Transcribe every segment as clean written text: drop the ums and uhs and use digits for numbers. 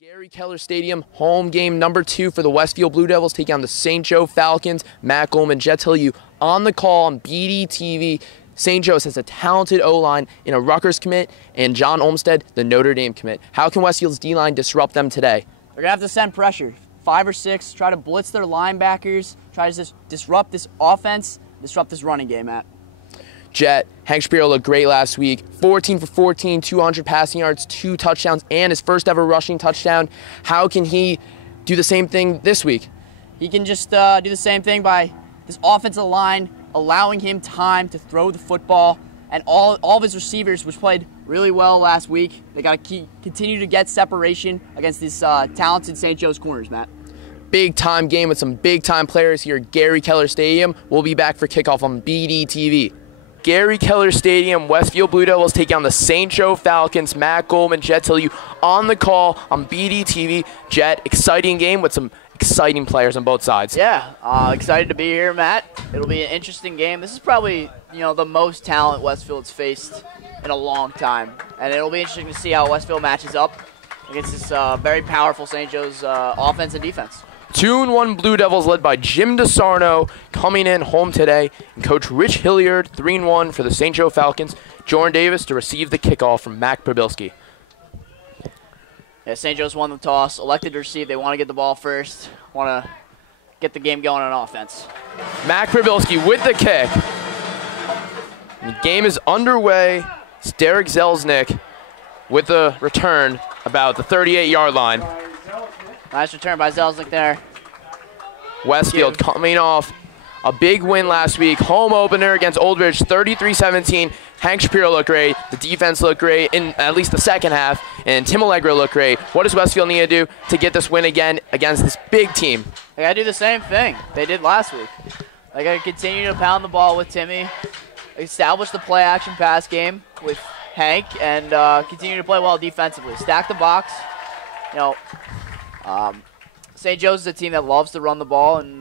Gary Keller Stadium, home game number 2 for the Westfield Blue Devils, taking on the St. Joe Falcons. Matt Goldman, Tilyou on the call on BDTV. St. Joe's has a talented O-line in a Rutgers commit and John Olmstead, the Notre Dame commit. How can Westfield's D-line disrupt them today? They're going to have to send pressure. 5 or 6, try to blitz their linebackers, try to just disrupt this offense, disrupt this running game, Matt. Jet, Hank Shapiro looked great last week. 14 for 14, 200 passing yards, 2 touchdowns, and his first ever rushing touchdown. How can he do the same thing this week? He can just do the same thing by this offensive line allowing him time to throw the football. And all of his receivers, which played really well last week, they got to continue to get separation against these talented St. Joe's corners, Matt. Big time game with some big time players here at Gary Keller Stadium. We'll be back for kickoff on BDTV. Gary Keller Stadium, Westfield Blue Devils take on the St. Joe Falcons. Matt Goldman, Tilyou on the call on BDTV. Jet, exciting game with some exciting players on both sides. Yeah, excited to be here, Matt. It'll be an interesting game. This is probably, the most talent Westfield's faced in a long time, and it'll be interesting to see how Westfield matches up against this very powerful St. Joe's offense and defense. 2-1 Blue Devils led by Jim DeSarno coming in home today. And Coach Rich Hilliard, 3-1 for the St. Joe Falcons. Jordan Davis to receive the kickoff from Mac Probilski. Yeah, St. Joe's won the toss, elected to receive. They want to get the ball first, want to get the game going on offense. Mac Probilski with the kick. And the game is underway. It's Derek Zelznick with the return about the 38-yard line. Nice return by Zelznick there. Westfield coming off a big win last week. Home opener against Old Ridge, 33-17. Hank Shapiro looked great. The defense looked great in at least the second half. And Tim Allegro looked great. What does Westfield need to do to get this win again against this big team? They got to do the same thing they did last week. They got to continue to pound the ball with Timmy, establish the play-action pass game with Hank, and continue to play well defensively. Stack the box. St. Joe's is a team that loves to run the ball, and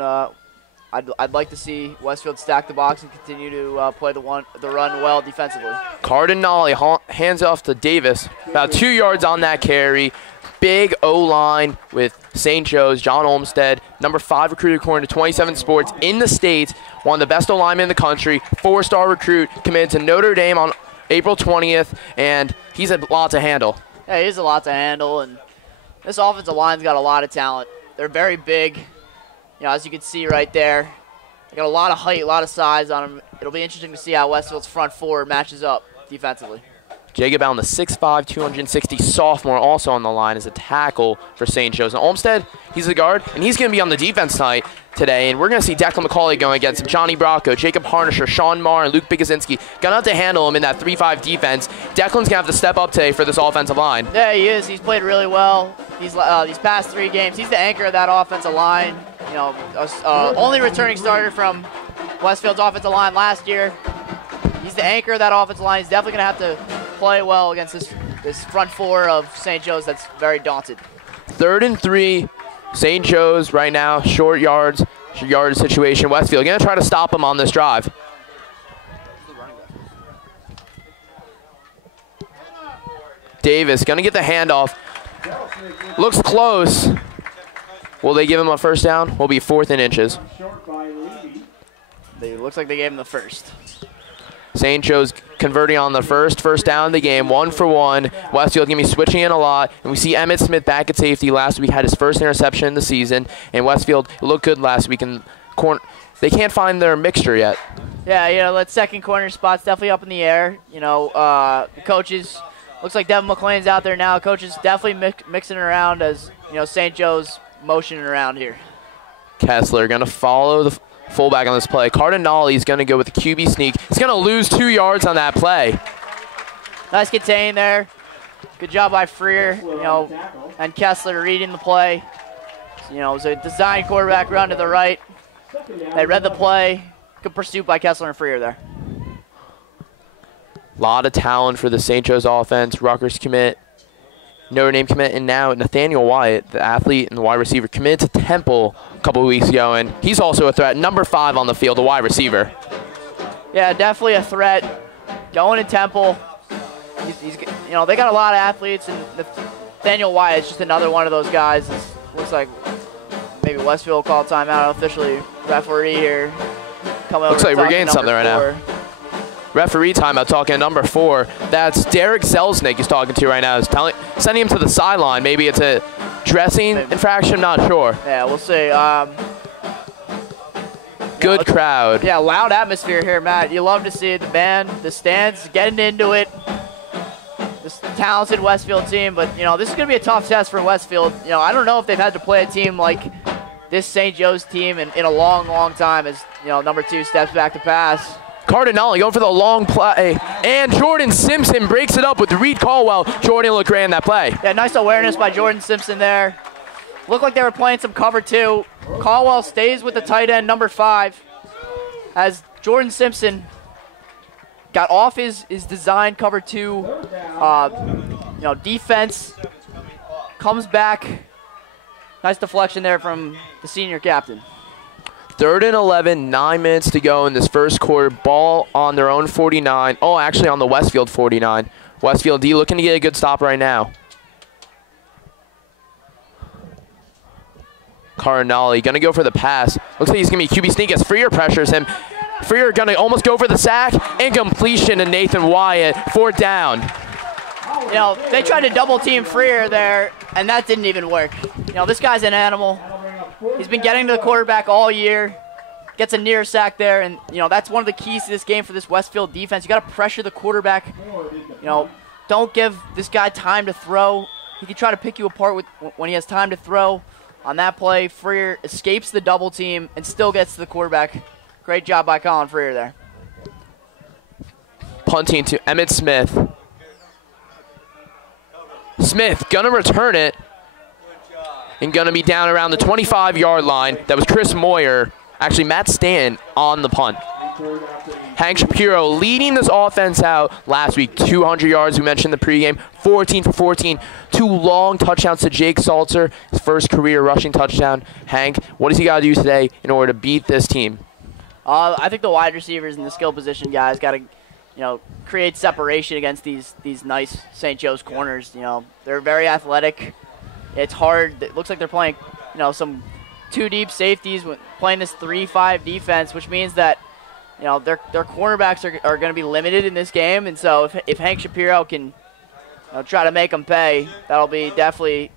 I'd like to see Westfield stack the box and continue to play the run well defensively. Cardinale hands off to Davis. About 2 yards on that carry. Big O-line with St. Joe's. John Olmstead, number 5 recruit according to 27 Sports in the state. One of the best O-linemen in the country. 4-star recruit, committed to Notre Dame on April 20th, and he's a lot to handle. Yeah, he's a lot to handle, and this offensive line's got a lot of talent. They're very big, as you can see right there. They got a lot of height, a lot of size on them. It'll be interesting to see how Westfield's front 4 matches up defensively. Jacob Allen, the 6'5", 260 sophomore, also on the line as a tackle for St. Joe's. And Olmstead, he's the guard, and he's going to be on the defense tonight today. And we're going to see Declan McCauley going against him, Johnny Bracco, Jacob Harnisher, Sean Marr, and Luke Bigazinski. Going to have to handle him in that 3-5 defense. Declan's going to have to step up today for this offensive line. Yeah, he is. He's played really well these past 3 games. He's the anchor of that offensive line. Only returning starter from Westfield's offensive line last year. He's the anchor of that offensive line. He's definitely going to have to play well against this front 4 of St. Joe's that's very daunted. 3rd and 3, St. Joe's right now, short yard situation. Westfield going to try to stop him on this drive. Davis going to get the handoff. Looks close. Will they give him a first down? Will be 4th and inches. It looks like they gave him the first. St. Joe's converting on the first down of the game, 1 for 1. Westfield going to be switching in a lot. And we see Emmett Smith back at safety. Last week had his first interception in the season. And Westfield looked good last week. And they can't find their mixture yet. Yeah, that second corner spot's definitely up in the air. The coaches, looks like Devin McClain's out there now. Coaches definitely mixing around as, St. Joe's motioning around here. Kessler going to follow the fullback on this play. Cardinale is going to go with the QB sneak. He's going to lose 2 yards on that play. Nice contain there. Good job by Freer, and Kessler reading the play. It was a design quarterback run to the right. They read the play. Good pursuit by Kessler and Freer there. A lot of talent for the St. Joe's offense. Rutgers commit, Notre Dame commit, and now Nathaniel Wyatt, the athlete and the wide receiver, committed to Temple a couple of weeks ago, and he's also a threat. Number 5 on the field, the wide receiver. Yeah, definitely a threat. Going to Temple. They got a lot of athletes, and Nathaniel Wyatt is just another one of those guys. Looks like maybe Westfield called timeout, officially referee here. Looks like we're getting something right now. Referee timeout talking number 4. That's Derek Zelznick he's talking to right now. He's sending him to the sideline. Maybe it's a dressing infraction, not sure. Yeah, we'll see. Good crowd. Yeah, loud atmosphere here, Matt. You love to see it. The band, the stands, getting into it. This talented Westfield team, but this is going to be a tough test for Westfield. I don't know if they've had to play a team like this St. Joe's team in a long, long time as number 2 steps back to pass. Cardinale going for the long play, and Jordan Simpson breaks it up with Reed Caldwell. Jordan looked great in that play. Yeah, nice awareness by Jordan Simpson there. Looked like they were playing some cover 2. Caldwell stays with the tight end, number 5, as Jordan Simpson got off his design cover 2, defense, comes back. Nice deflection there from the senior captain. 3rd and 11, 9 minutes to go in this first quarter. Ball on their own 49. Oh, actually on the Westfield 49. Westfield D looking to get a good stop right now. Cardinale going to go for the pass. Looks like he's going to be QB sneak as Freer pressures him. Freer going to almost go for the sack and completion to Nathan Wyatt. 4th down. They tried to double team Freer there, and that didn't even work. This guy's an animal. He's been getting to the quarterback all year. Gets a near sack there, and that's one of the keys to this game for this Westfield defense. You got to pressure the quarterback. Don't give this guy time to throw. He can try to pick you apart when he has time to throw. On that play, Freer escapes the double team and still gets to the quarterback. Great job by Colin Freer there. Punting to Emmett Smith. Smith gonna return it and gonna be down around the 25-yard line. That was Chris Moyer, actually Matt Stanton on the punt. Hank Shapiro leading this offense out last week. 200 yards, we mentioned in the pregame. 14 for 14. 2 long touchdowns to Jake Salter, his first career rushing touchdown. Hank, what does he got to do today in order to beat this team? I think the wide receivers and the skill position guys got to, create separation against these nice St. Joe's corners. They're very athletic. It's hard. It looks like they're playing, some 2 deep safeties, playing this 3-5 defense, which means that their cornerbacks are going to be limited in this game, and so if Hank Shapiro can try to make them pay, that'll be definitely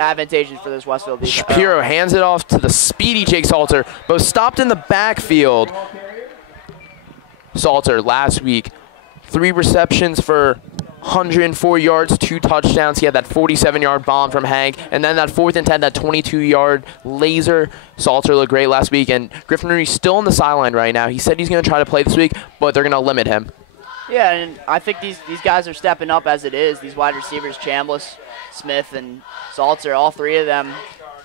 advantageous for this Westfield defense. Shapiro hands it off to the speedy Jake Salter, but stopped in the backfield. Salter last week, 3 receptions for 104 yards, 2 touchdowns. He had that 47-yard bomb from Hank, and then that 4th and 10, that 22-yard laser. Salter looked great last week, and Griffin Rooney's still on the sideline right now. He said he's going to try to play this week, but they're going to limit him. Yeah, and I think these guys are stepping up as it is. These wide receivers, Chambliss, Smith, and Salter, all 3 of them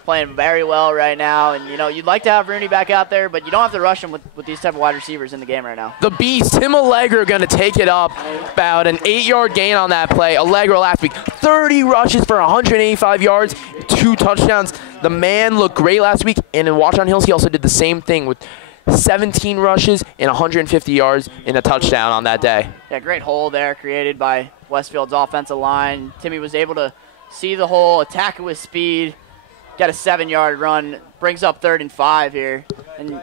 playing very well right now. And, you'd like to have Rooney back out there, but you don't have to rush him with these type of wide receivers in the game right now. The beast, Tim Allegro, going to take it up. About an 8-yard gain on that play. Allegro last week, 30 rushes for 185 yards, 2 touchdowns. The man looked great last week, and in Watch on Hills, he also did the same thing with 17 rushes and 150 yards and a touchdown on that day. Yeah, great hole there created by Westfield's offensive line. Timmy was able to see the hole, attack it with speed, got a 7-yard run, brings up 3rd and 5 here. And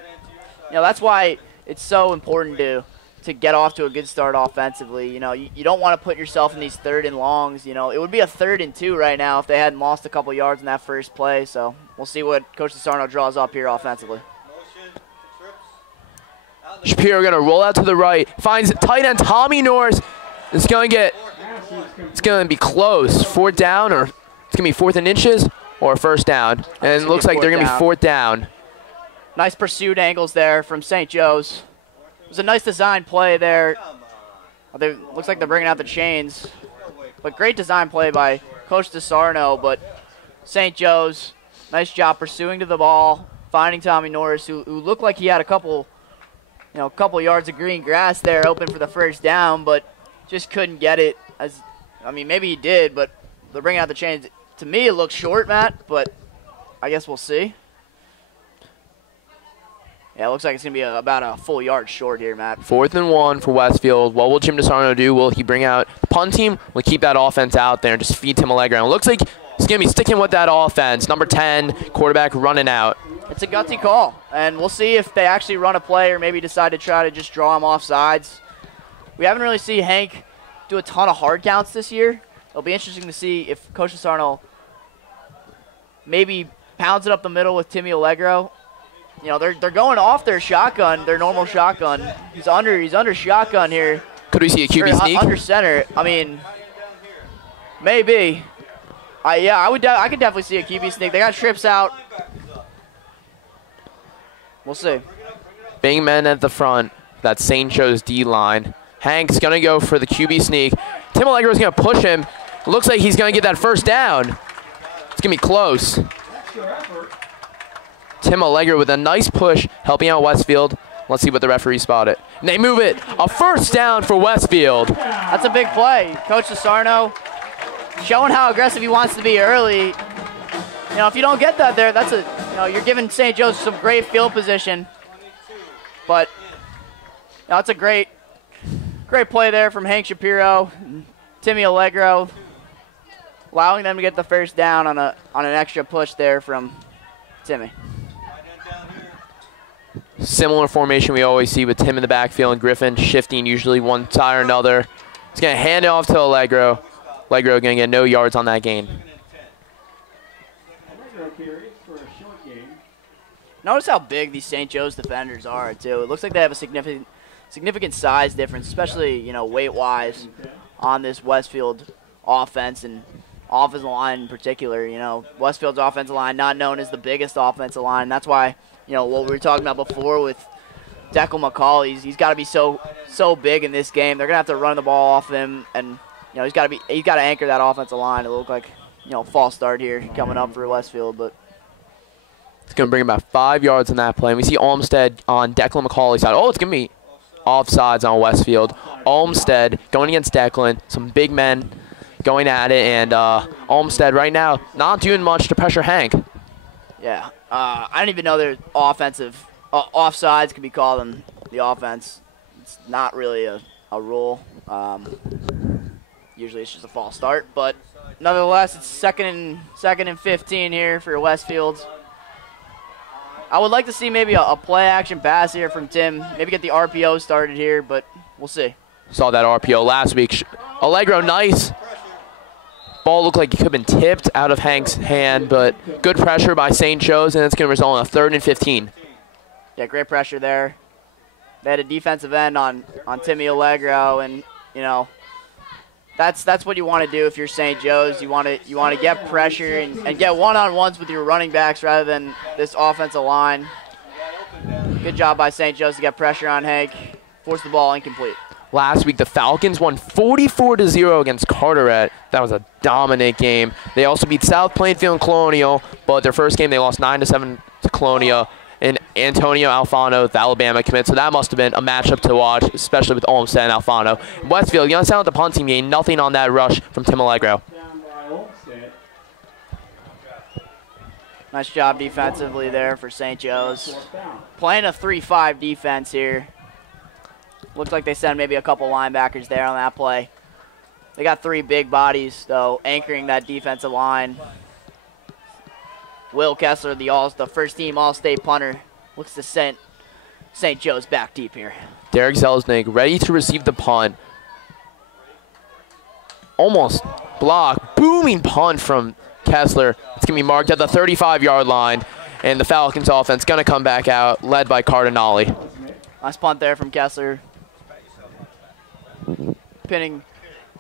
that's why it's so important to get off to a good start offensively. You don't want to put yourself in these 3rd and longs. It would be a 3rd and 2 right now if they hadn't lost a couple yards in that first play. So we'll see what Coach DeSarno draws up here offensively. Shapiro going to roll out to the right, finds tight end Tommy Norris. It's going to be close. 4th down, or it's going to be 4th and inches, or 1st down. And it looks like they're going to be 4th down. Nice pursuit angles there from St. Joe's. It was a nice design play there. Looks like they're bringing out the chains. But great design play by Coach DeSarno. But St. Joe's, nice job pursuing to the ball, finding Tommy Norris, who looked like he had a couple yards of green grass there open for the 1st down, but just couldn't get it. Maybe he did, but they're bringing out the chains. To me, it looks short, Matt, but I guess we'll see. Yeah, it looks like it's going to be about a full yard short here, Matt. 4th and 1 for Westfield. What will Jim DeSarno do? Will he bring out the punt team? Will he keep that offense out there and just feed Tim Allegro? And it looks like he's going to be sticking with that offense. Number 10, quarterback running out. It's a gutsy call, and we'll see if they actually run a play or maybe decide to try to just draw him off sides. We haven't really seen Hank do a ton of hard counts this year. It'll be interesting to see if Coach DeSarno maybe pounds it up the middle with Timmy Allegro. You know, they're going off their shotgun, their normal shotgun. He's under shotgun here. Could we see a QB sneak? Under center. I mean, maybe. I could definitely see a QB sneak. They got trips out. We'll see. Big men at the front. That's St. Joe's D line. Hank's gonna go for the QB sneak. Tim Allegro's gonna push him. Looks like he's gonna get that first down. It's gonna be close. Tim Allegro with a nice push, helping out Westfield. Let's see what the referee spotted. And they move it. A first down for Westfield. That's a big play. Coach DeSarno showing how aggressive he wants to be early. You know, if you don't get that there, you're giving St. Joe's some great field position. But it's a great play there from Hank Shapiro, Timmy Allegro, allowing them to get the first down on an extra push there from Timmy. Similar formation we always see with Tim in the backfield and Griffin shifting usually one side or another. He's going to hand it off to Allegro. Allegro going to get no yards on that gain. Notice how big these St. Joe's defenders are, too. It looks like they have a significant size difference, especially, weight-wise on this Westfield offense and offensive line in particular. Westfield's offensive line not known as the biggest offensive line. That's why, what we were talking about before with Declan McCall, he's got to be so big in this game. They're going to have to run the ball off him, and, he's got to anchor that offensive line. It'll look like, false start here coming up for Westfield, but it's going to bring about 5 yards on that play. And we see Olmsted on Declan McCauley's side. Oh, it's going to be offsides on Westfield. Olmsted going against Declan. Some big men going at it. And Olmsted right now not doing much to pressure Hank. Yeah. I didn't even know their offensive offsides could be called on the offense. It's not really a rule. Usually it's just a false start. But nevertheless, it's second and 15 here for Westfield. I would like to see maybe a play-action pass here from Tim. Maybe get the RPO started here, but we'll see. Saw that RPO last week. Allegro, nice. Ball looked like it could have been tipped out of Hank's hand, but good pressure by St. Joe's, and it's going to result in a 3rd and 15. Yeah, great pressure there. They had a defensive end on Timmy Allegro, and, that's what you want to do if you're St. Joe's. You want to get pressure and get one-on-ones with your running backs rather than this offensive line. Good job by St. Joe's to get pressure on Hank. Force the ball incomplete. Last week, the Falcons won 44-0 against Carteret. That was a dominant game. They also beat South Plainfield and Colonial, but their first game they lost 9-7 to Colonial. And Antonio Alfano, the Alabama commit. So that must have been a matchup to watch, especially with Olmsted and Alfano. Westfield, you understand with the punting game, nothing on that rush from Tim Allegro. Nice job defensively there for St. Joe's. Playing a 3-5 defense here. Looks like they sent maybe a couple linebackers there on that play. They got 3 big bodies, though, anchoring that defensive line. Will Kessler, the first-team All-State punter, looks to send St. Joe's back deep here. Derek Zelznig ready to receive the punt. Almost blocked. Booming punt from Kessler. It's going to be marked at the 35-yard line, and the Falcons offense going to come back out, led by Cardinale. Nice punt there from Kessler. Pinning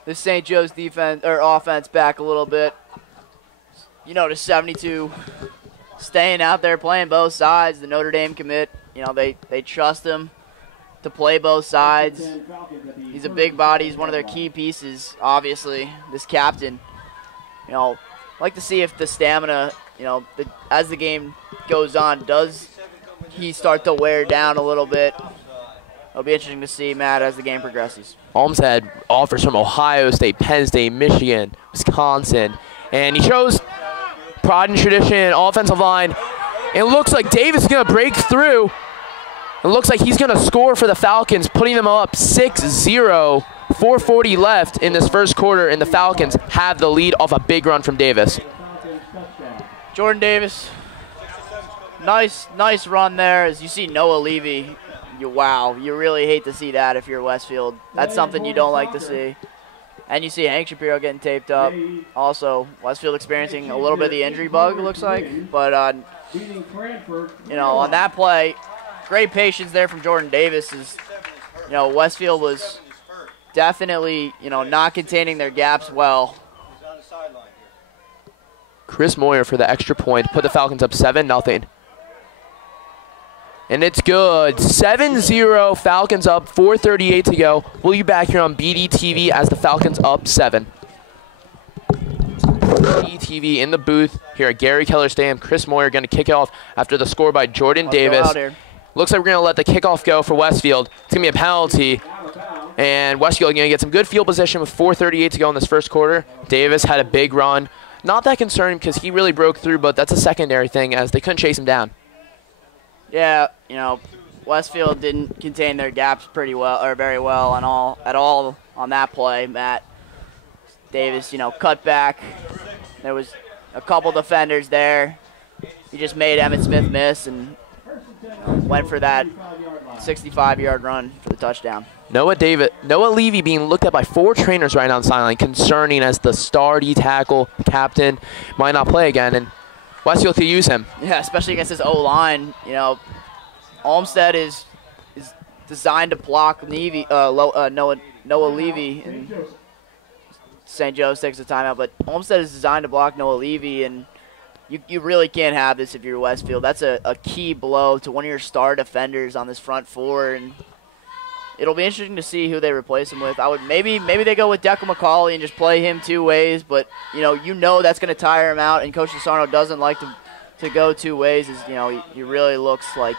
the St. Joe's defense or offense back a little bit. You notice 72 staying out there playing both sides. The Notre Dame commit, they trust him to play both sides. He's a big body. He's one of their key pieces, obviously, this captain. I'd like to see if the stamina, as the game goes on, does he start to wear down a little bit? It'll be interesting to see, Matt, as the game progresses. Olmsted offers from Ohio State, Penn State, Michigan, Wisconsin, and he shows pride and tradition, offensive line. It looks like Davis is going to break through. It looks like he's going to score for the Falcons, putting them up 6-0. 4:40 left in this first quarter, and the Falcons have the lead off a big run from Davis. Jordan Davis, nice run there. As you see Noah Levy, wow, you really hate to see that if you're Westfield. That's something you don't like to see. And you see Hank Shapiro getting taped up. Also, Westfield experiencing a little bit of the injury bug, it looks like. But, you know, on that play, great patience there from Jordan Davis. You know, Westfield was definitely, you know, not containing their gaps well. Chris Moyer for the extra point, put the Falcons up 7-0. And it's good. 7-0, Falcons up, 4:38 to go. We'll be back here on BDTV as the Falcons up 7. BDTV in the booth here at Gary Keller Stadium. Chris Moyer going to kick it off after the score by Jordan Davis. Looks like we're going to let the kickoff go for Westfield. It's going to be a penalty. And Westfield going to get some good field position with 4:38 to go in this first quarter. Davis had a big run. Not that concerning because he really broke through, but that's a secondary thing as they couldn't chase him down. Yeah, you know, Westfield didn't contain their gaps pretty well, or very well at all on that play. Matt Davis, you know, cut back. There was a couple defenders there. He just made Emmett Smith miss and went for that 65-yard run for the touchdown. Noah Levy being looked at by 4 trainers right now on the sideline, concerning as the star D tackle, captain, might not play again, and Westfield could use him. Yeah, especially against his O-line. You know, Olmsted is designed to block Noah Levy, and St. Joe's takes the timeout, but Olmsted is designed to block Noah Levy, and you really can't have this if you're Westfield. That's a key blow to one of your star defenders on this front four, and it'll be interesting to see who they replace him with. Maybe they go with Deco McCauley and just play him 2 ways, but you know that's going to tire him out, and Coach DeSarno doesn't like to go 2 ways. You know, he really looks like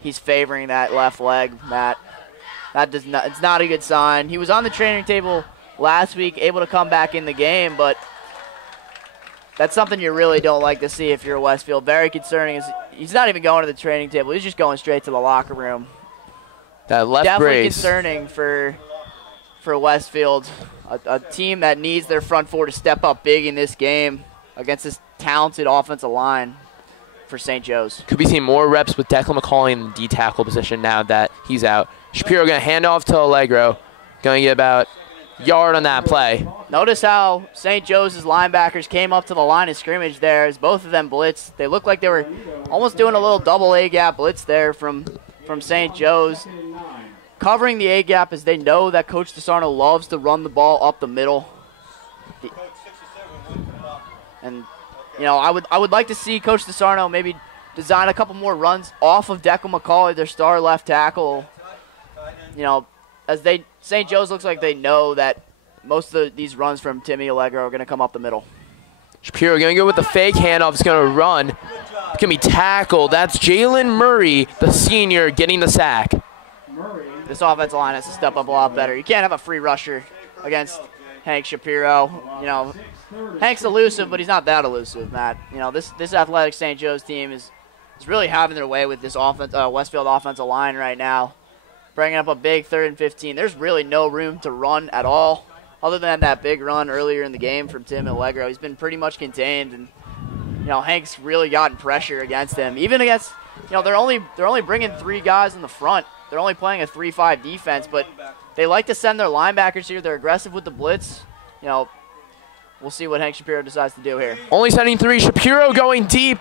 he's favoring that left leg, Matt. It's not a good sign. He was on the training table last week, able to come back in the game, but that's something you really don't like to see if you're Westfield. Very concerning. He's not even going to the training table. He's just going straight to the locker room. That left Definitely brace. Concerning for Westfield, a team that needs their front four to step up big in this game against this talented offensive line for St. Joe's. Could be seeing more reps with Declan McCauley in the D tackle position now that he's out. Shapiro going to hand off to Allegro. Going to get about a yard on that play. Notice how St. Joe's linebackers came up to the line of scrimmage there as both of them blitzed. They looked like they were almost doing a little double A-gap blitz there from St. Joe's. Covering the A-gap as they know that Coach DeSarno loves to run the ball up the middle. And, you know, I would like to see Coach DeSarno maybe design a couple more runs off of Deco McCauley, their star left tackle. You know, as St. Joe's looks like they know that most of these runs from Timmy Allegro are going to come up the middle. Shapiro going to go with the fake handoff. It's going to run. It's going to be tackled. That's Jalen Murray, the senior, getting the sack. This offensive line has to step up a lot better. You can't have a free rusher against Hank Shapiro. You know, Hank's elusive, but he's not that elusive, Matt. You know, this athletic St. Joe's team is really having their way with this Westfield offensive line right now. Bringing up a big 3rd and 15. There's really no room to run at all, other than that big run earlier in the game from Tim Allegro. He's been pretty much contained, and you know Hank's really gotten pressure against him. Even against, you know, they're only bringing 3 guys in the front. They're only playing a 3-5 defense, but they like to send their linebackers here. They're aggressive with the blitz. You know, we'll see what Hank Shapiro decides to do here. Only sending 3. Shapiro going deep.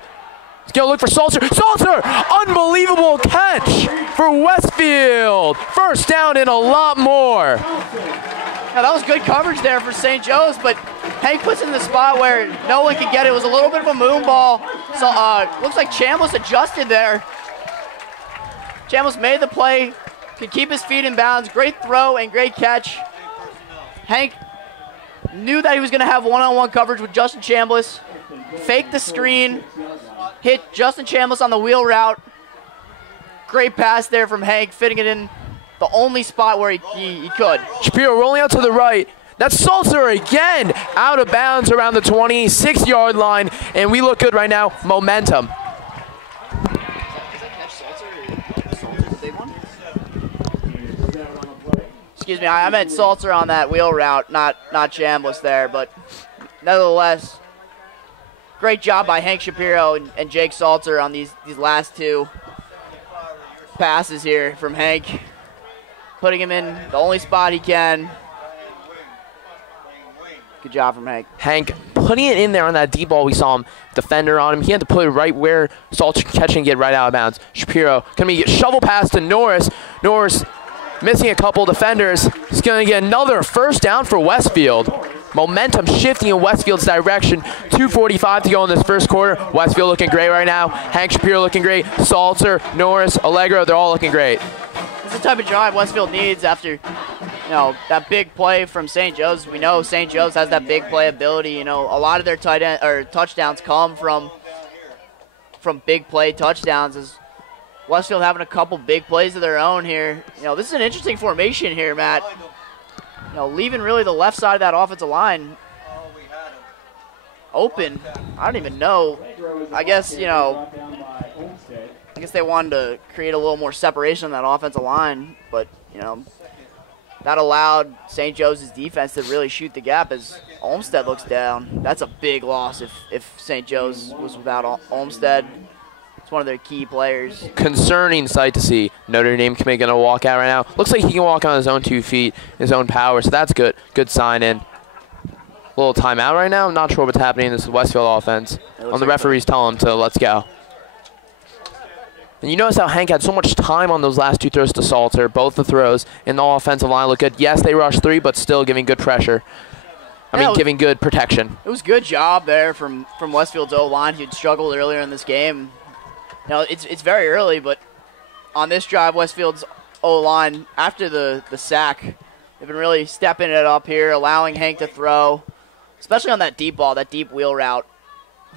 He's going to look for Salter. Salter! Unbelievable catch for Westfield. First down and a lot more. Now, that was good coverage there for St. Joe's, but Hank puts it in the spot where no one can get it. It was a little bit of a moon ball. So looks like Chambliss adjusted there. Chambliss made the play, could keep his feet in bounds. Great throw and great catch. Hank knew that he was going to have one-on-one coverage with Justin Chambliss. Faked the screen, hit Justin Chambliss on the wheel route. Great pass there from Hank, fitting it in the only spot where he could. Shapiro rolling out to the right. That's Salter again, out of bounds around the 26-yard line, and we look good right now. Momentum. Excuse me, I meant Salter on that wheel route, not Chambliss there, but nevertheless, great job by Hank Shapiro and Jake Salter on these last two passes here from Hank, putting him in the only spot he can. Good job from Hank. Hank putting it in there on that deep ball. We saw him defender on him. He had to put it right where Salter can catch and get right out of bounds. Shapiro going to be shovel pass to Norris. Norris missing a couple defenders. He's going to get another first down for Westfield. Momentum shifting in Westfield's direction. 2:45 to go in this first quarter. Westfield looking great right now. Hank Shapiro looking great. Salter, Norris, Allegro, they're all looking great. It's the type of drive Westfield needs after that big play from St. Joe's. We know St. Joe's has that big play ability. A lot of their touchdowns come from big play touchdowns. As Westfield having a couple big plays of their own here. This is an interesting formation here, Matt. Leaving really the left side of that offensive line open. I don't even know. I guess they wanted to create a little more separation on that offensive line, but that allowed St. Joe's defense to really shoot the gap as Olmsted looks down. That's a big loss if St. Joe's was without Olmsted. It's one of their key players. Concerning sight to see. Notre Dame can make a walk out right now. Looks like he can walk on his own 2 feet, his own power, so that's good. Good sign in. A little timeout right now. I'm not sure what's happening in this Westfield offense. On the referees tell him to let's go. And you notice how Hank had so much time on those last two throws to Salter. Both the throws in the offensive line look good. Yes, they rushed 3, but still giving good pressure. Giving good protection. It was a good job there from Westfield's O-line. He'd struggled earlier in this game. It's very early, but on this drive, Westfield's O-line, after the sack, they've been really stepping it up here, allowing Hank to throw, especially on that deep ball, that deep wheel route.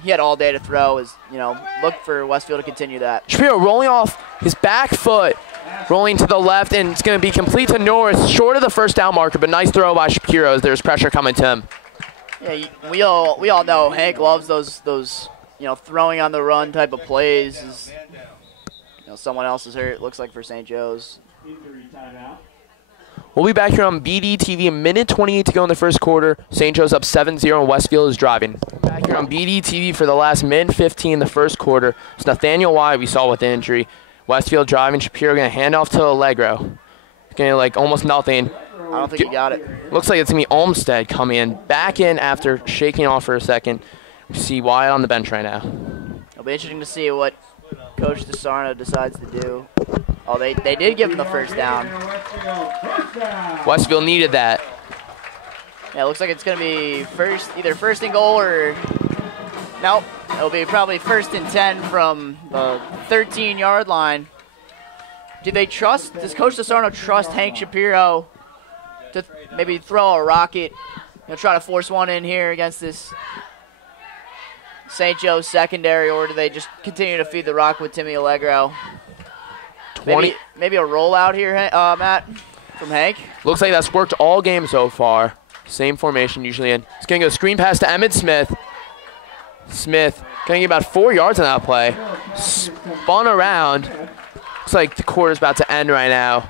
He had all day to throw. Look for Westfield to continue that. Shapiro rolling off his back foot, rolling to the left, and it's going to be complete to Norris, short of the first down marker, but nice throw by Shapiro as there's pressure coming to him. Yeah, we all know Hank loves those throwing on the run type of plays. Someone else is hurt, looks like, for St. Joe's. We'll be back here on BDTV. A minute 28 to go in the first quarter. St. Joe's up 7-0 and Westfield is driving. Back here on BDTV for the last minute 15 in the first quarter. It's Nathaniel Wyatt we saw with the injury. Westfield driving. Shapiro going to hand off to Allegro. Getting almost nothing. I don't think he got it. Looks like it's going to be Olmsted coming in. Back in after shaking off for a second. We see Wyatt on the bench right now. It'll be interesting to see what Coach DeSarno decides to do. Oh, they did give him the first down. Westfield needed that. Yeah, it looks like it's going to be either first and goal or... Nope. It'll be probably first and 10 from the 13-yard line. Does Coach DeSarno trust Hank Shapiro to maybe throw a rocket, try to force one in here against this St. Joe's secondary, or do they just continue to feed the rock with Timmy Allegro? Maybe a rollout here, Matt, from Hank. Looks like that's worked all game so far. Same formation usually in. It's going to go screen pass to Emmett Smith. Smith going to get about 4 yards on that play. Spun around. Looks like the quarter's about to end right now.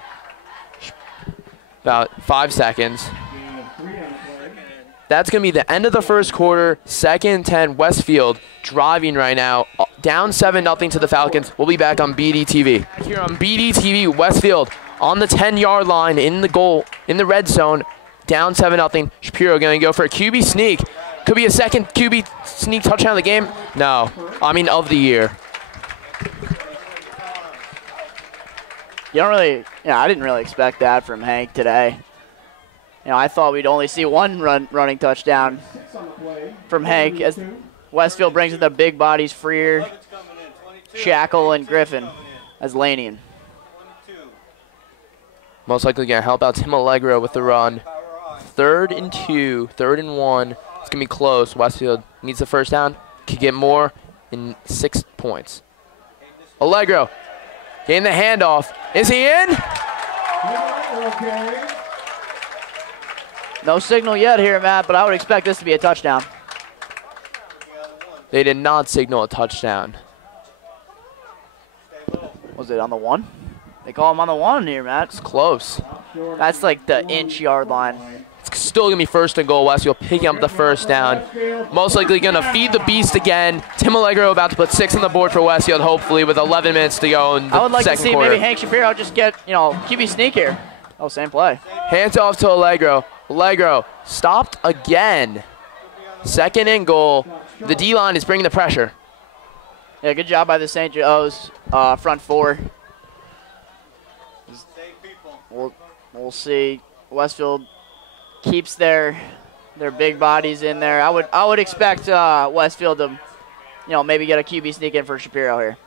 About 5 seconds. That's going to be the end of the first quarter. 2nd and 10, Westfield driving right now. Down 7-0 to the Falcons. We'll be back on BDTV. Here on BDTV, Westfield on the 10-yard line in the red zone. Down 7-0. Shapiro going to go for a QB sneak. Could be a second QB sneak touchdown of the game. No, of the year. I didn't really expect that from Hank today. I thought we'd only see one running touchdown from Hank as Westfield brings in the big bodies, Freer, Shackle, and Griffin as Lanian. Most likely going to help out Tim Allegro with the run. 3rd and 2, 3rd and 1. It's going to be close. Westfield needs the first down. Could get more in 6 points. Allegro getting the handoff. Is he in? No signal yet here, Matt, but I would expect this to be a touchdown. They did not signal a touchdown. Was it on the 1? They call him on the 1 here, Matt. It's close. That's like the inch-yard line. It's still going to be 1st and goal. Westfield picking up the 1st down. Most likely going to feed the beast again. Tim Allegro about to put 6 on the board for Westfield, hopefully, with 11 minutes to go in the second quarter. I would like to see maybe Hank Shapiro just get, QB sneak here. Oh, same play. Hands off to Allegro. Allegro stopped again. 2nd and goal. The D-line is bringing the pressure. Yeah, good job by the St. Joe's front 4. We'll see. Westfield keeps their big bodies in there. I would expect Westfield to, maybe get a QB sneak in for Shapiro here.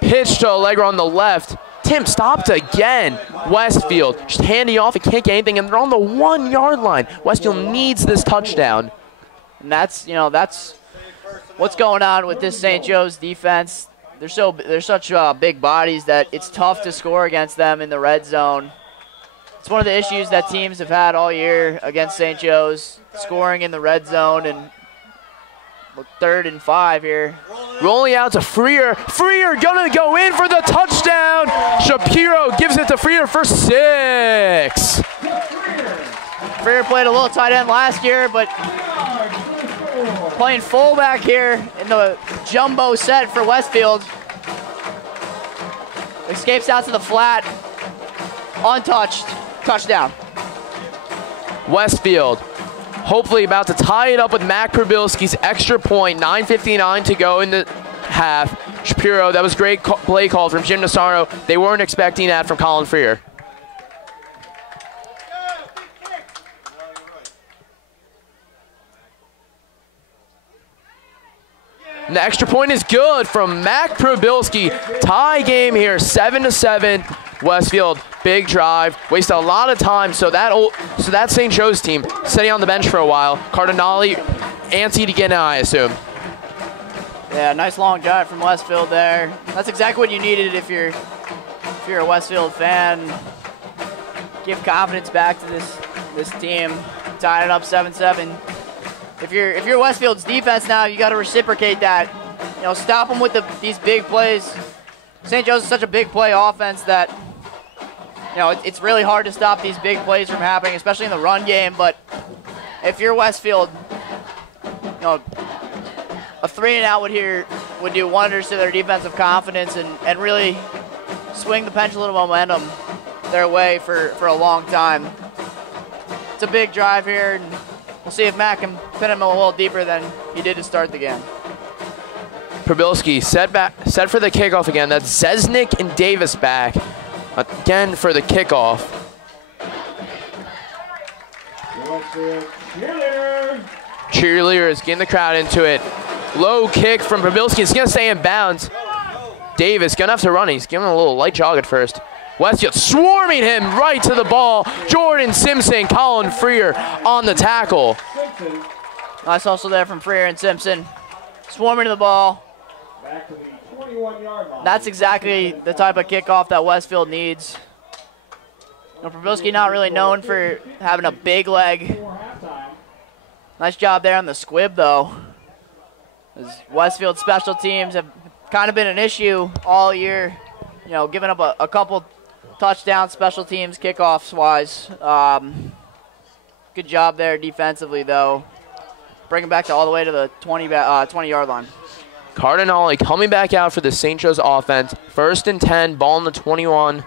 Pitch to Allegro on the left. Tim stopped again. Westfield just handing off and can't get anything, and they're on the 1-yard line. Westfield needs this touchdown. And that's what's going on with this St. Joe's defense. They're such big bodies that it's tough to score against them in the red zone. It's one of the issues that teams have had all year against St. Joe's, scoring in the red zone. And 3rd and 5 here. Rolling out to Freer. Freer gonna go in for the touchdown. Shapiro gives it to Freer for 6. Freer played a little tight end last year, but playing fullback here in the jumbo set for Westfield. Escapes out to the flat. Untouched. Touchdown. Westfield hopefully about to tie it up with Mac Probilski's extra point. 9:59 to go in the half. Shapiro, that was great play call from Jim Nassaro. They weren't expecting that from Colin Freer. And the extra point is good from Mac Probilski. Tie game here, 7-7. Westfield, big drive, wasted a lot of time. So that St. Joe's team sitting on the bench for a while. Cardinale antsy to get in, I assume. Yeah, nice long drive from Westfield there. That's exactly what you needed if you're a Westfield fan. Give confidence back to this team. Tying it up 7-7. If you're Westfield's defense now, you got to reciprocate that. Stop them with these big plays. St. Joe's is such a big play offense that it's really hard to stop these big plays from happening, especially in the run game. But if you're Westfield, a 3-and-out would do wonders to their defensive confidence and really swing the pendulum of momentum their way for a long time. It's a big drive here, and we'll see if Mac can pin him a little deeper than he did to start the game. Probilski set for the kickoff again. That's Zesnik and Davis back again for the kickoff. Cheerleader is getting the crowd into it. Low kick from Probilski. It's going to stay in bounds. Davis going to have to run. He's giving him a little light jog at first. Westfield swarming him right to the ball. Jordan Simpson, Colin Freer on the tackle. Nice hustle there from Freer and Simpson. Swarming to the ball. That's exactly the type of kickoff that Westfield needs. Probilski not really known for having a big leg. Nice job there on the squib, though. Westfield special teams have kind of been an issue all year. Giving up a couple touchdowns special teams kickoffs-wise. Good job there defensively, though. Bringing back all the way to the 20-yard line. Cardinale coming back out for the St. Joe's offense. 1st and 10, ball in the 21.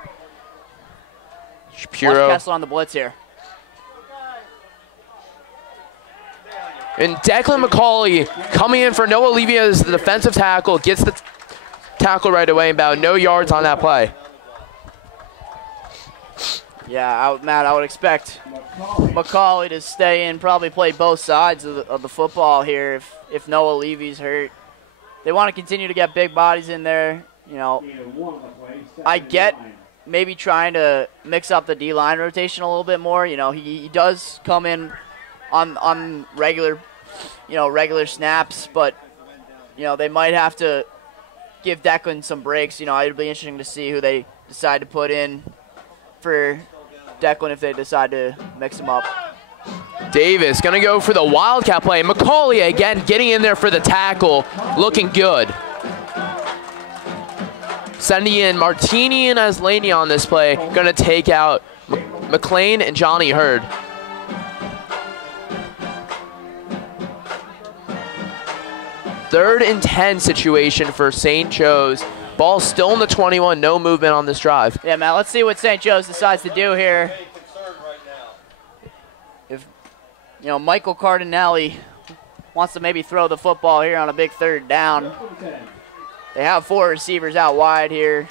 Shapiro. Watch Kessler on the blitz here. And Declan McCauley coming in for Noah Levy as the defensive tackle. Gets the tackle right away, about no yards on that play. Yeah, Matt, I would expect McCauley to stay in, probably play both sides of the football here if Noah Levy's hurt. They want to continue to get big bodies in there. I get maybe trying to mix up the D-line rotation a little bit more. He does come in on regular snaps, but they might have to give Declan some breaks. It'd be interesting to see who they decide to put in for Declan if they decide to mix him up. Davis going to go for the wildcat play. McCauley again getting in there for the tackle, looking good. Sending in Martini and Aslani on this play, going to take out McLean and Johnny Hurd. Third and 10 situation for St. Joe's. Ball still in the 21, no movement on this drive. Yeah, Matt, let's see what St. Joe's decides to do here. If, Michael Cardinelli wants to maybe throw the football here on a big third down. They have 4 receivers out wide here,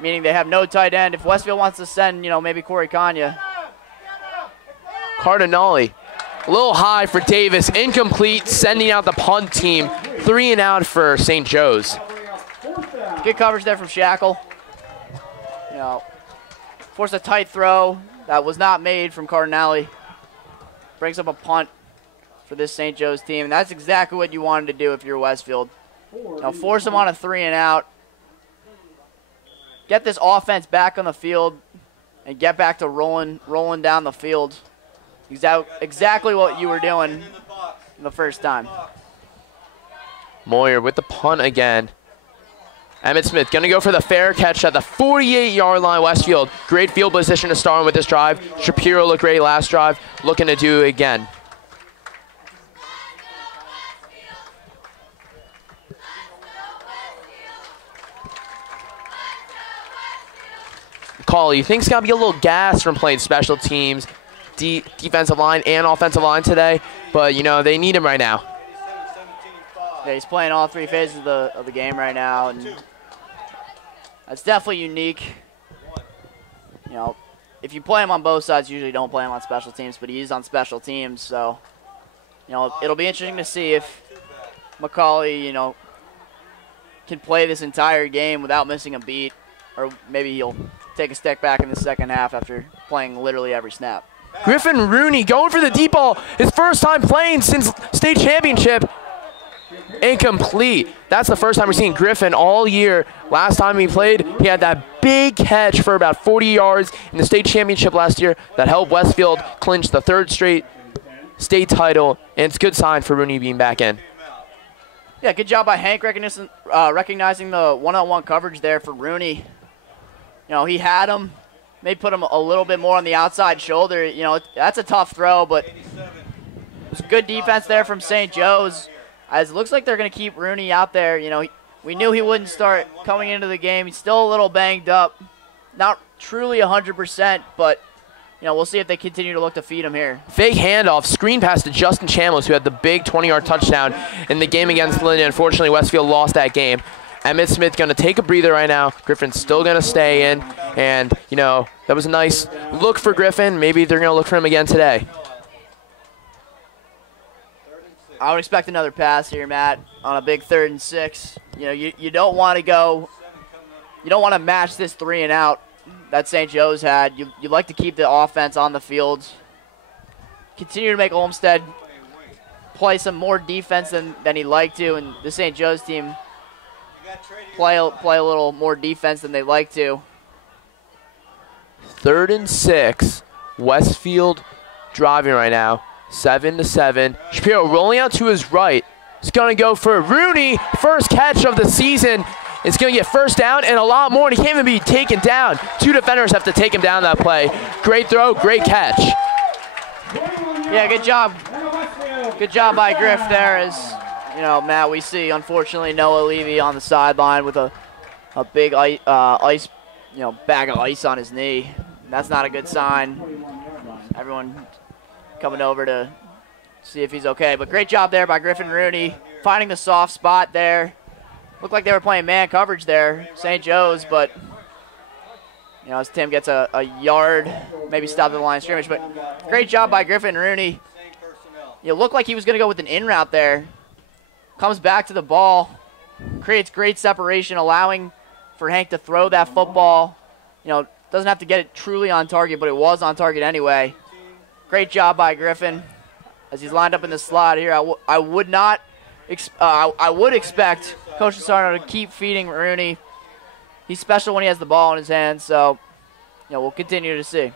meaning they have no tight end. If Westfield wants to send, maybe Corey Kanya. Cardinelli, a little high for Davis, incomplete, sending out the punt team. 3 and out for St. Joe's. Good coverage there from Shackle. Forced a tight throw that was not made from Cardinelli. Brings up a punt for this St. Joe's team, and that's exactly what you wanted to do if you're Westfield. Force them on a 3 and out. Get this offense back on the field and get back to rolling down the field. Exactly what you were doing the first time. Moyer with the punt again. Emmett Smith going to go for the fair catch at the 48-yard line. Westfield, great field position to start with this drive. Shapiro looked great last drive, looking to do it again. Call, you think it's got to be a little gas from playing special teams, defensive line and offensive line today, but they need him right now. Yeah, he's playing all 3 phases of the game right now, and that's definitely unique. If you play him on both sides, you usually don't play him on special teams, but he is on special teams, so it'll be interesting to see if Macaulay, can play this entire game without missing a beat, or maybe he'll take a step back in the second half after playing literally every snap. Griffin Rooney going for the deep ball. His first time playing since state championship. Incomplete. That's the first time we've seen Griffin all year. Last time he played, he had that big catch for about 40 yards in the state championship last year that helped Westfield clinch the 3rd straight state title, and it's a good sign for Rooney being back in. Yeah, good job by Hank recognizing the one-on-one coverage there for Rooney. He had him. Maybe put him a little bit more on the outside shoulder. That's a tough throw, but it was good defense there from St. Joe's. As it looks like they're going to keep Rooney out there. We knew he wouldn't start coming into the game. He's still a little banged up. Not truly 100%, but we'll see if they continue to look to feed him here. Fake handoff, screen pass to Justin Chambliss, who had the big 20-yard touchdown in the game against Linden. Unfortunately, Westfield lost that game. Emmett Smith going to take a breather right now. Griffin's still going to stay in. And, that was a nice look for Griffin. Maybe they're going to look for him again today. I would expect another pass here, Matt, on a big 3rd and 6. You don't want to go. You don't want to match this 3 and out that St. Joe's had. You'd like to keep the offense on the field. Continue to make Olmsted play some more defense than he'd like to, and the St. Joe's team play a little more defense than they'd like to. 3rd and 6. Westfield driving right now. 7-7. Shapiro rolling out to his right. He's going to go for Rooney. First catch of the season. It's going to get first down and a lot more, and he can't even be taken down. 2 defenders have to take him down that play. Great throw, great catch. Yeah, good job. Good job by Griff there. As Matt, we see, unfortunately, Noah Levy on the sideline with a big ice, bag of ice on his knee. That's not a good sign. Everyone coming over to see if he's okay. But great job there by Griffin Rooney, finding the soft spot there. Looked like they were playing man coverage there, St. Joe's, but as Tim gets a yard, maybe stop the line of scrimmage. But great job by Griffin Rooney. Looked like he was going to go with an in route there. Comes back to the ball, creates great separation, allowing for Hank to throw that football. Doesn't have to get it truly on target, but it was on target anyway. Great job by Griffin as he's lined up in the slot here. I would expect Coach Sarno to keep feeding Rooney. He's special when he has the ball in his hands, so we'll continue to see.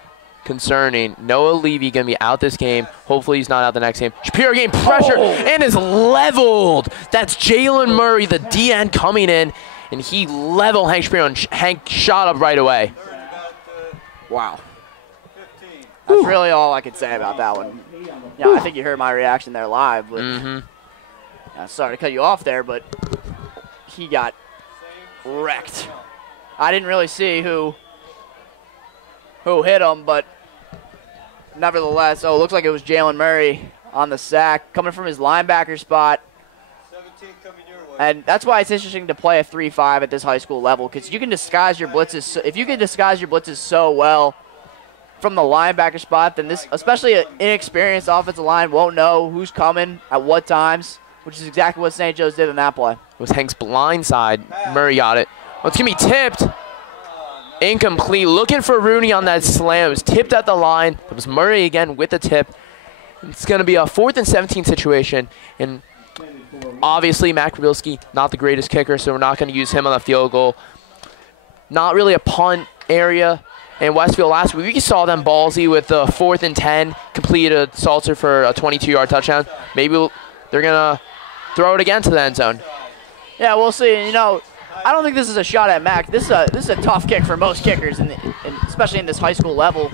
Concerning. Noah Levy going to be out this game. Hopefully he's not out the next game. Shapiro getting pressure and is leveled. That's Jalen Murray, the DN, coming in, and he leveled Hank Shapiro, and Hank shot up right away. Wow. That's really all I can say about that one. Yeah, I think you heard my reaction there live. But sorry to cut you off there, but he got wrecked. I didn't really see who hit him, but nevertheless, it looks like it was Jalen Murray on the sack, coming from his linebacker spot. 17 coming your way. And that's why it's interesting to play a 3-5 at this high school level, because you can disguise your blitzes. If you can disguise your blitzes so well from the linebacker spot, then this, especially an inexperienced offensive line, won't know who's coming at what times, which is exactly what St. Joe's did in that play. It was Hank's blind side. Murray got it. Well, it's going to be tipped. Incomplete. Looking for Rooney on that slam. It was tipped at the line. It was Murray again with the tip. It's going to be a 4th and 17 situation. And obviously, Matt Krabilski, not the greatest kicker, so we're not going to use him on the field goal. Not really a punt area. And Westfield last week, we saw them ballsy with the 4th and 10, completed Salter for a 22-yard touchdown. Maybe they're going to throw it again to the end zone. Yeah, we'll see. You know, I don't think this is a shot at Mac. This is a tough kick for most kickers, especially in this high school level.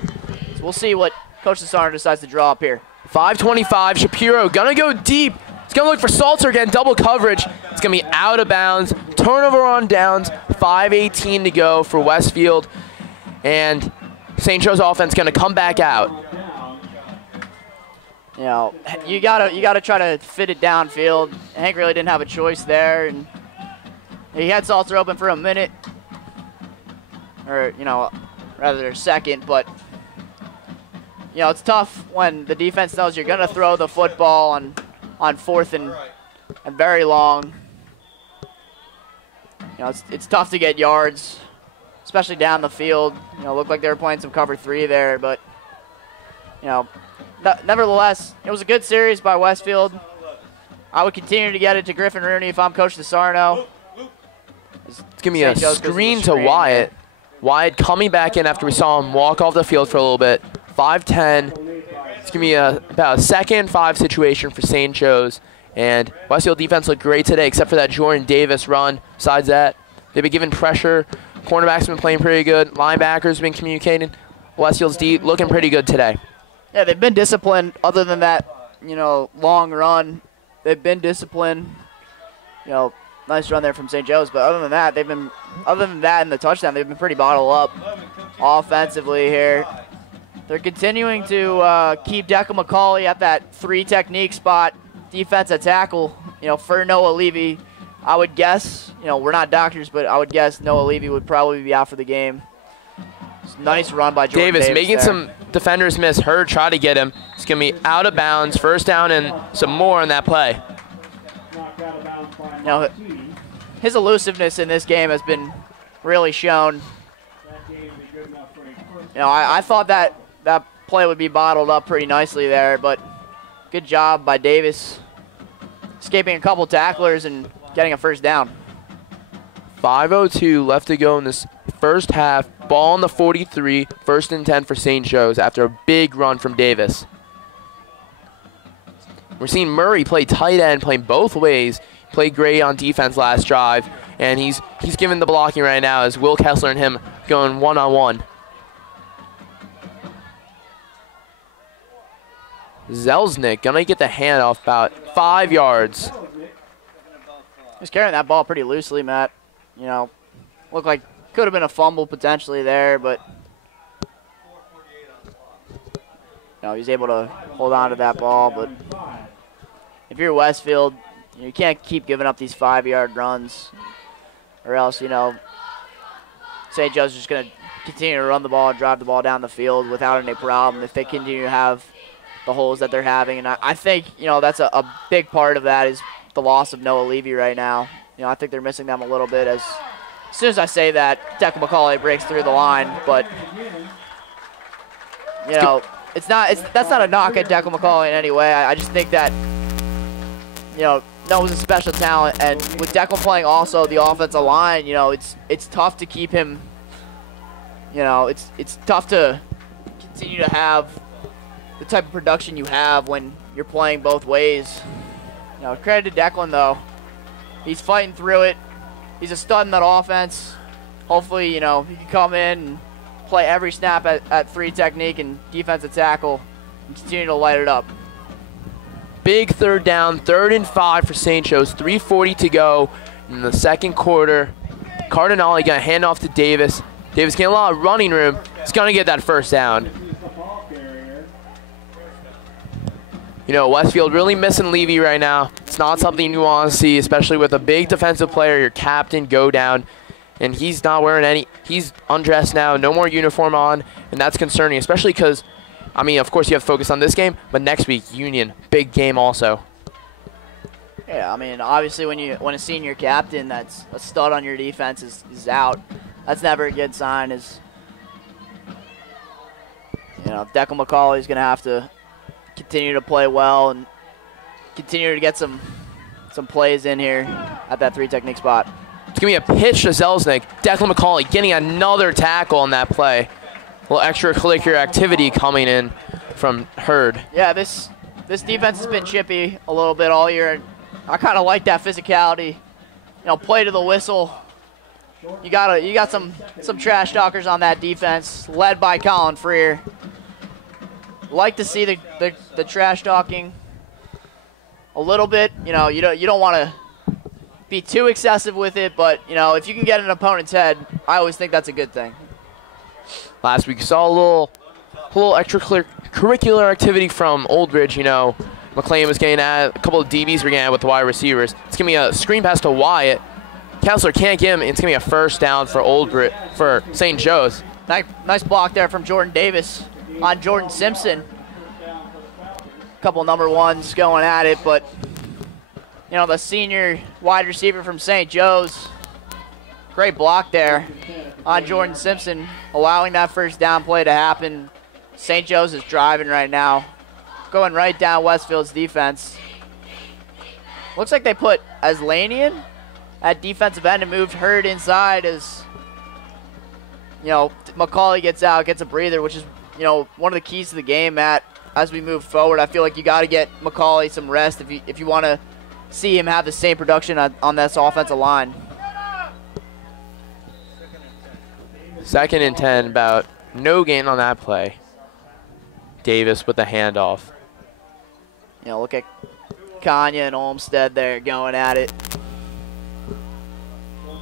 So we'll see what Coach Sassarno decides to draw up here. 5:25, Shapiro gonna go deep. It's gonna look for Salter again, double coverage. It's gonna be out of bounds. Turnover on downs. 5:18 to go for Westfield, and St. Joe's offense gonna come back out. You know, you gotta try to fit it downfield. Hank really didn't have a choice there, and he had Salter open for a minute, or rather a second, but it's tough when the defense knows you're gonna throw the football on 4th and very long. It's tough to get yards, especially down the field. Looked like they were playing some cover 3 there, but nevertheless, it was a good series by Westfield. I would continue to get it to Griffin Rooney if I'm Coach Sassarno. It's going to be a screen to Wyatt. Wyatt coming back in after we saw him walk off the field for a little bit. 5-10. It's going to be about a 2nd and 5 situation for St. Joe's. And Westfield defense looked great today, except for that Jordan Davis run. Besides that, they've been giving pressure. Cornerbacks have been playing pretty good. Linebackers have been communicating. Westfield's deep, looking pretty good today. Yeah, they've been disciplined other than that, long run. They've been disciplined. Nice run there from St. Joe's, but other than that and the touchdown, they've been pretty bottled up offensively here. They're continuing to keep Deca McCauley at that 3 technique spot, defensive tackle. For Noah Levy, I would guess, we're not doctors, but I would guess Noah Levy would probably be out for the game. Nice run by Jordan Davis making there. Some defenders miss. Hurd try to get him. It's going to be out of bounds. 1st down and some more on that play. His elusiveness in this game has been really shown. I thought that play would be bottled up pretty nicely there, but good job by Davis, escaping a couple tacklers and getting a 1st down. 5:02 left to go in this first half. Ball on the 43, 1st and 10 for St. Joe's after a big run from Davis. We're seeing Murray play tight end, playing both ways. Played great on defense last drive, and he's giving the blocking right now as Will Kessler and him going one-on-one. Zelznick gonna get the handoff about 5 yards. He's carrying that ball pretty loosely, Matt. Looked like could have been a fumble potentially there, but he's able to hold on to that ball. But if you're Westfield, you can't keep giving up these 5-yard runs, or else, St. Joe's just going to continue to run the ball and drive the ball down the field without any problem if they continue to have the holes that they're having. And I think, that's a big part of that is the loss of Noah Levy right now. I think they're missing them a little bit as soon as I say that, Deca McCauley breaks through the line. But, that's not a knock at Deca McCauley in any way. I just think that, Noah's a special talent, and with Declan playing also the offensive line, it's tough to keep him. It's tough to continue to have the type of production you have when you're playing both ways. Credit to Declan though, he's fighting through it. He's a stud in that offense. Hopefully, he can come in and play every snap at 3 technique and defensive tackle and continue to light it up. Big third down, 3rd and 5 for St. Joe's. 3:40 to go in the second quarter. Cardinale going to hand off to Davis. Davis getting a lot of running room. He's going to get that first down. You know, Westfield really missing Levy right now. It's not something you want to see, especially with a big defensive player, your captain, go down. And he's not wearing any, he's undressed now, no more uniform on, and that's concerning, especially because, I mean, of course you have to focus on this game, but next week, Union, big game also. Yeah, I mean, obviously when a senior captain that's a stud on your defense is out, that's never a good sign. Is, you know, Declan McCauley's going to have to continue to play well and continue to get some plays in here at that 3 technique spot. It's going to be a pitch to Zelznick. Declan McCauley getting another tackle on that play. A little extracurricular activity coming in from Hurd. Yeah, this defense has been chippy a little bit all year. I kind of like that physicality. You know, play to the whistle. You got some trash talkers on that defense, led by Colin Freer. Like to see the trash talking a little bit. You know, you don't want to be too excessive with it, but you know, if you can get an opponent's head, I always think that's a good thing. Last week, you saw a little extracurricular activity from Old Bridge. You know, McLean was getting at, a couple of DBs were getting at with the wide receivers. It's going to be a screen pass to Wyatt. Kessler can't get him, and it's going to be a first down for St. Joe's. Nice block there from Jordan Davis on Jordan Simpson. Couple number 1s going at it, but you know, the senior wide receiver from St. Joe's, great block there on Jordan Simpson, allowing that first down play to happen. St. Joe's is driving right now, going right down Westfield's defense. Looks like they put Aslanian at defensive end and moved Hurd inside as, you know, McCauley gets out, gets a breather, which is, you know, one of the keys to the game, Matt. As we move forward, I feel like you got to get McCauley some rest if you want to see him have the same production on this offensive line. 2nd and 10, about no gain on that play. Davis with the handoff. You know, look at Kanya and Olmsted there going at it.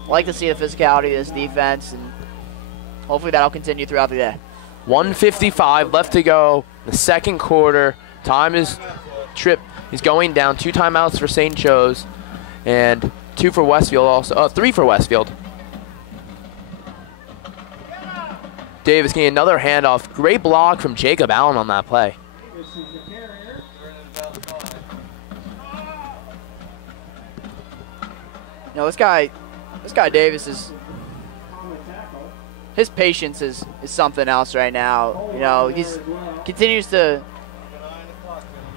Like to see the physicality of this defense, and hopefully that'll continue throughout the day. 1:55 left to go. The second quarter. Time is tripped. He's going down. 2 timeouts for St. Joe's and 2 for Westfield also. 3 for Westfield. Davis getting another handoff. Great block from Jacob Allen on that play. You know, this guy Davis is, his patience is something else right now. You know, he's continues to,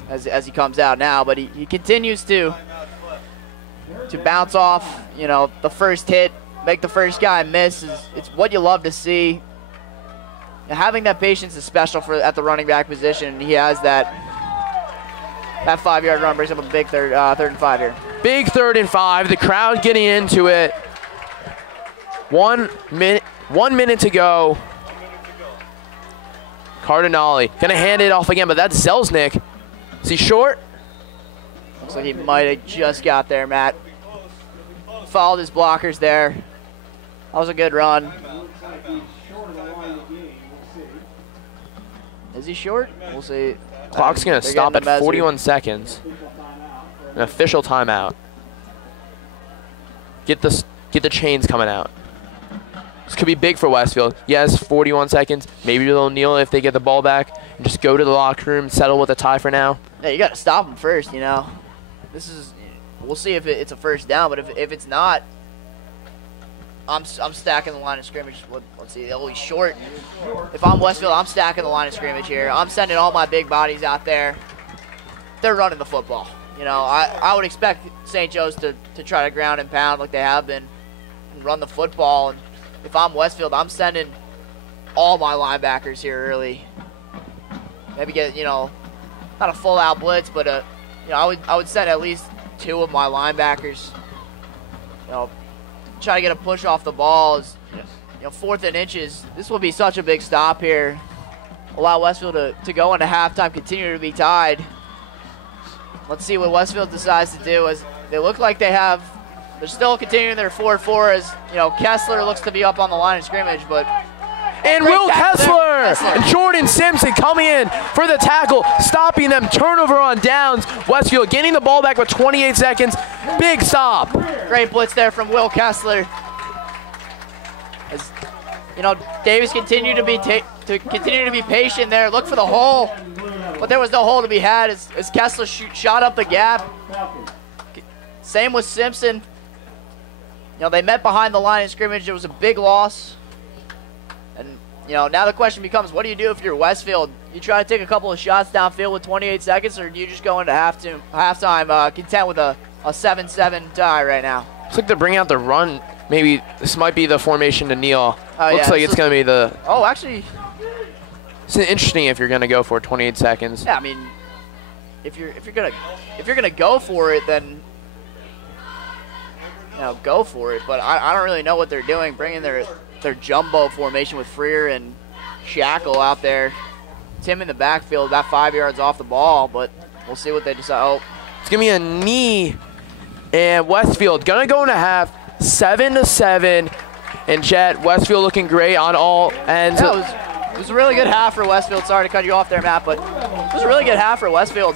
as he comes out now, but he continues to bounce off, you know, the first hit, make the first guy miss. It's what you love to see. And having that patience is special at the running back position. He has that 5-yard run brings up a big third and 5 here. Big 3rd and 5. The crowd getting into it. 1 minute to go. Cardinale gonna hand it off again, but that's Zelznick. Is he short? Looks like he might have just got there, Matt. Followed his blockers there. That was a good run. Is he short? We'll see. Clock's gonna stop at 41 seconds. An official timeout. Get the chains coming out. This could be big for Westfield. Yes, 41 seconds. Maybe they'll kneel if they get the ball back and just go to the locker room, settle with a tie for now. Yeah, you got to stop him first, you know. We'll see if it's a first down, but if it's not, I'm stacking the line of scrimmage. Let's see, he's short. If I'm Westfield, I'm stacking the line of scrimmage here. I'm sending all my big bodies out there. They're running the football. You know, I would expect St. Joe's to try to ground and pound like they have been and run the football. And if I'm Westfield, I'm sending all my linebackers here early. Maybe get, you know, not a full-out blitz, but you know, I would send at least 2 of my linebackers. You know, try to get a push off the ball. 4th and inches. This will be such a big stop here. Allow Westfield to go into halftime, continue to be tied. Let's see what Westfield decides to do, as they look like they're still continuing their 4-4 as, Kessler looks to be up on the line of scrimmage, but and Will Kessler and Jordan Simpson coming in for the tackle, stopping them. Turnover on downs. Westfield getting the ball back with 28 seconds. Big stop. Great blitz there from Will Kessler. As Davis continued to be patient there. Look for the hole, but there was no hole to be had as Kessler shot up the gap. Same with Simpson. They met behind the line of scrimmage. It was a big loss. And, now the question becomes, what do you do if you're Westfield? You try to take a couple of shots downfield with 28 seconds, or do you just go into halftime content with a 7-7 tie right now? Looks like they're bringing out the run. Maybe this might be the formation to kneel. Looks like it's going to be the... Oh, actually... It's interesting if you're going to go for 28 seconds. Yeah, I mean, if you're gonna go for it, then... go for it. But I don't really know what they're doing, bringing their jumbo formation with Freer and Shackle out there. Tim in the backfield, about 5 yards off the ball, but we'll see what they decide. Oh, it's going to be a knee, and Westfield going to go into half, 7-7, and Jet, Westfield looking great on all ends. Yeah, it was a really good half for Westfield. Sorry to cut you off there, Matt, but it was a really good half for Westfield.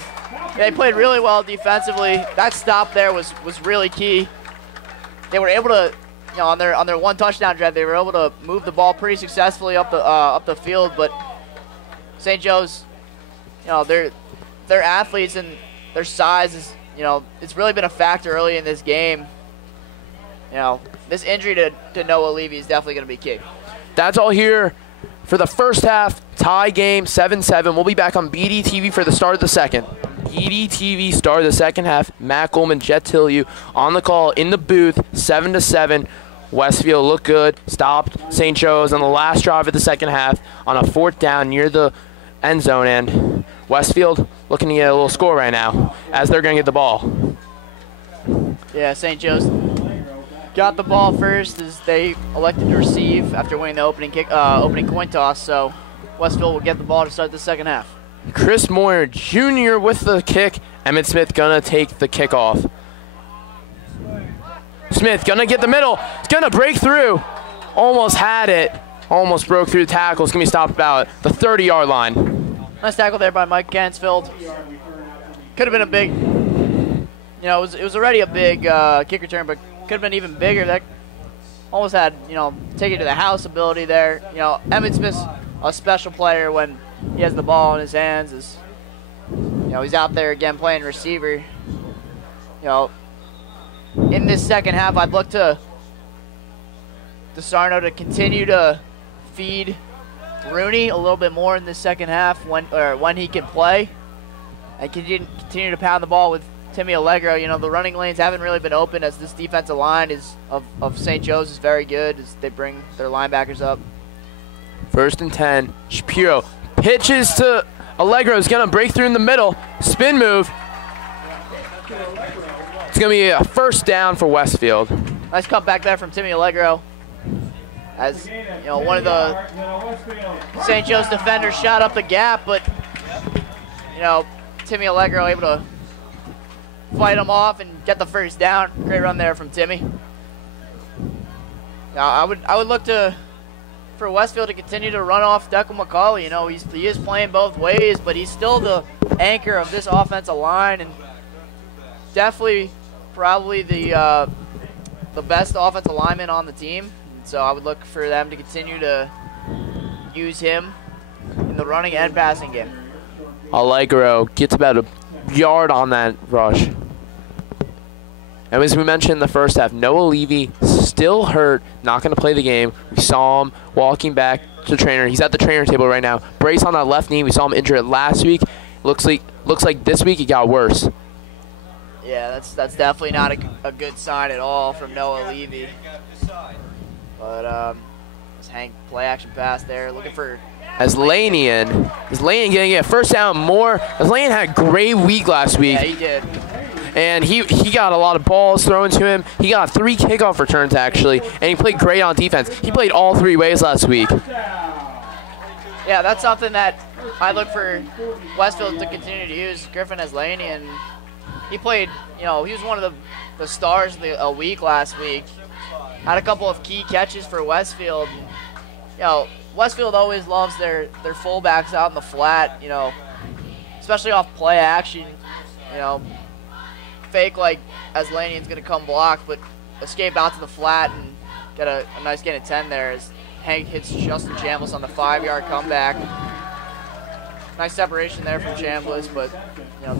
They played really well defensively. That stop there was really key. They were able to, on their one touchdown drive, they were able to move the ball pretty successfully up the field. But St. Joe's, their athletes and their size is, it's really been a factor early in this game. This injury to Noah Levy is definitely going to be key. That's all here for the first half. Tie game, 7-7. We'll be back on BDTV for the start of the second. BDTV start of the second half. Matt Goldman, Jet Tilyou on the call in the booth, 7-7. Westfield looked good, stopped St. Joe's on the last drive of the second half on a 4th down near the end zone, and Westfield looking to get a little score right now as they're going to get the ball. Yeah, St. Joe's got the ball first as they elected to receive after winning the opening coin toss, so Westfield will get the ball to start the second half. Chris Moyer Jr. with the kick. Emmett Smith gonna take the kickoff. Smith gonna get the middle. It's gonna break through. Almost had it. Almost broke through the tackle. It's gonna be stopped about the 30-yard line. Nice tackle there by Mike Gansfield. Could have been a big, it was already a big kick return, but could have been even bigger. That almost had, take it to the house ability there. Emmett Smith's a special player when he has the ball in his hands. He's out there again playing receiver. In this second half, I'd look to DeSarno to continue to feed Rooney a little bit more in the second half when he can play, and continue to pound the ball with Timmy Allegro. The running lanes haven't really been open as this defensive line of St. Joe's is very good as they bring their linebackers up. 1st and 10. Shapiro pitches to Allegro. Is going to break through in the middle. Spin move. It's going to be a 1st down for Westfield. Nice cutback there from Timmy Allegro. As one of the St. Joe's defenders shot up the gap, but Timmy Allegro able to fight him off and get the 1st down. Great run there from Timmy. Now I would look for Westfield to continue to run off Declan McCauley. He is playing both ways, but he's still the anchor of this offensive line, and definitely probably the best offensive lineman on the team. So I would look for them to continue to use him in the running and passing game. Allegro gets about a yard on that rush. And as we mentioned in the first half, Noah Levy still hurt, not going to play the game. We saw him walking back to the trainer. He's at the trainer table right now. Brace on that left knee. We saw him injured last week. Looks like this week it got worse. Yeah, that's definitely not a good sign at all from Noah Levy. But let's hang play action pass there, looking for as Lanian. Is Lanian getting a 1st down more? As Lanian had a great week last week. Yeah, he did. and he got a lot of balls thrown to him. He got 3 kickoff returns, actually, and he played great on defense. He played all 3 ways last week. Yeah, that's something that I look for Westfield to continue to use. Griffin as Laney, and he played, he was one of the stars of the week last week. Had a couple of key catches for Westfield. Westfield always loves their fullbacks out in the flat, especially off play action. Fake like Aslanian's going to come block, but escape out to the flat and get a nice gain of 10 there as Hank hits Justin Chambliss on the 5-yard comeback. Nice separation there from Chambliss, but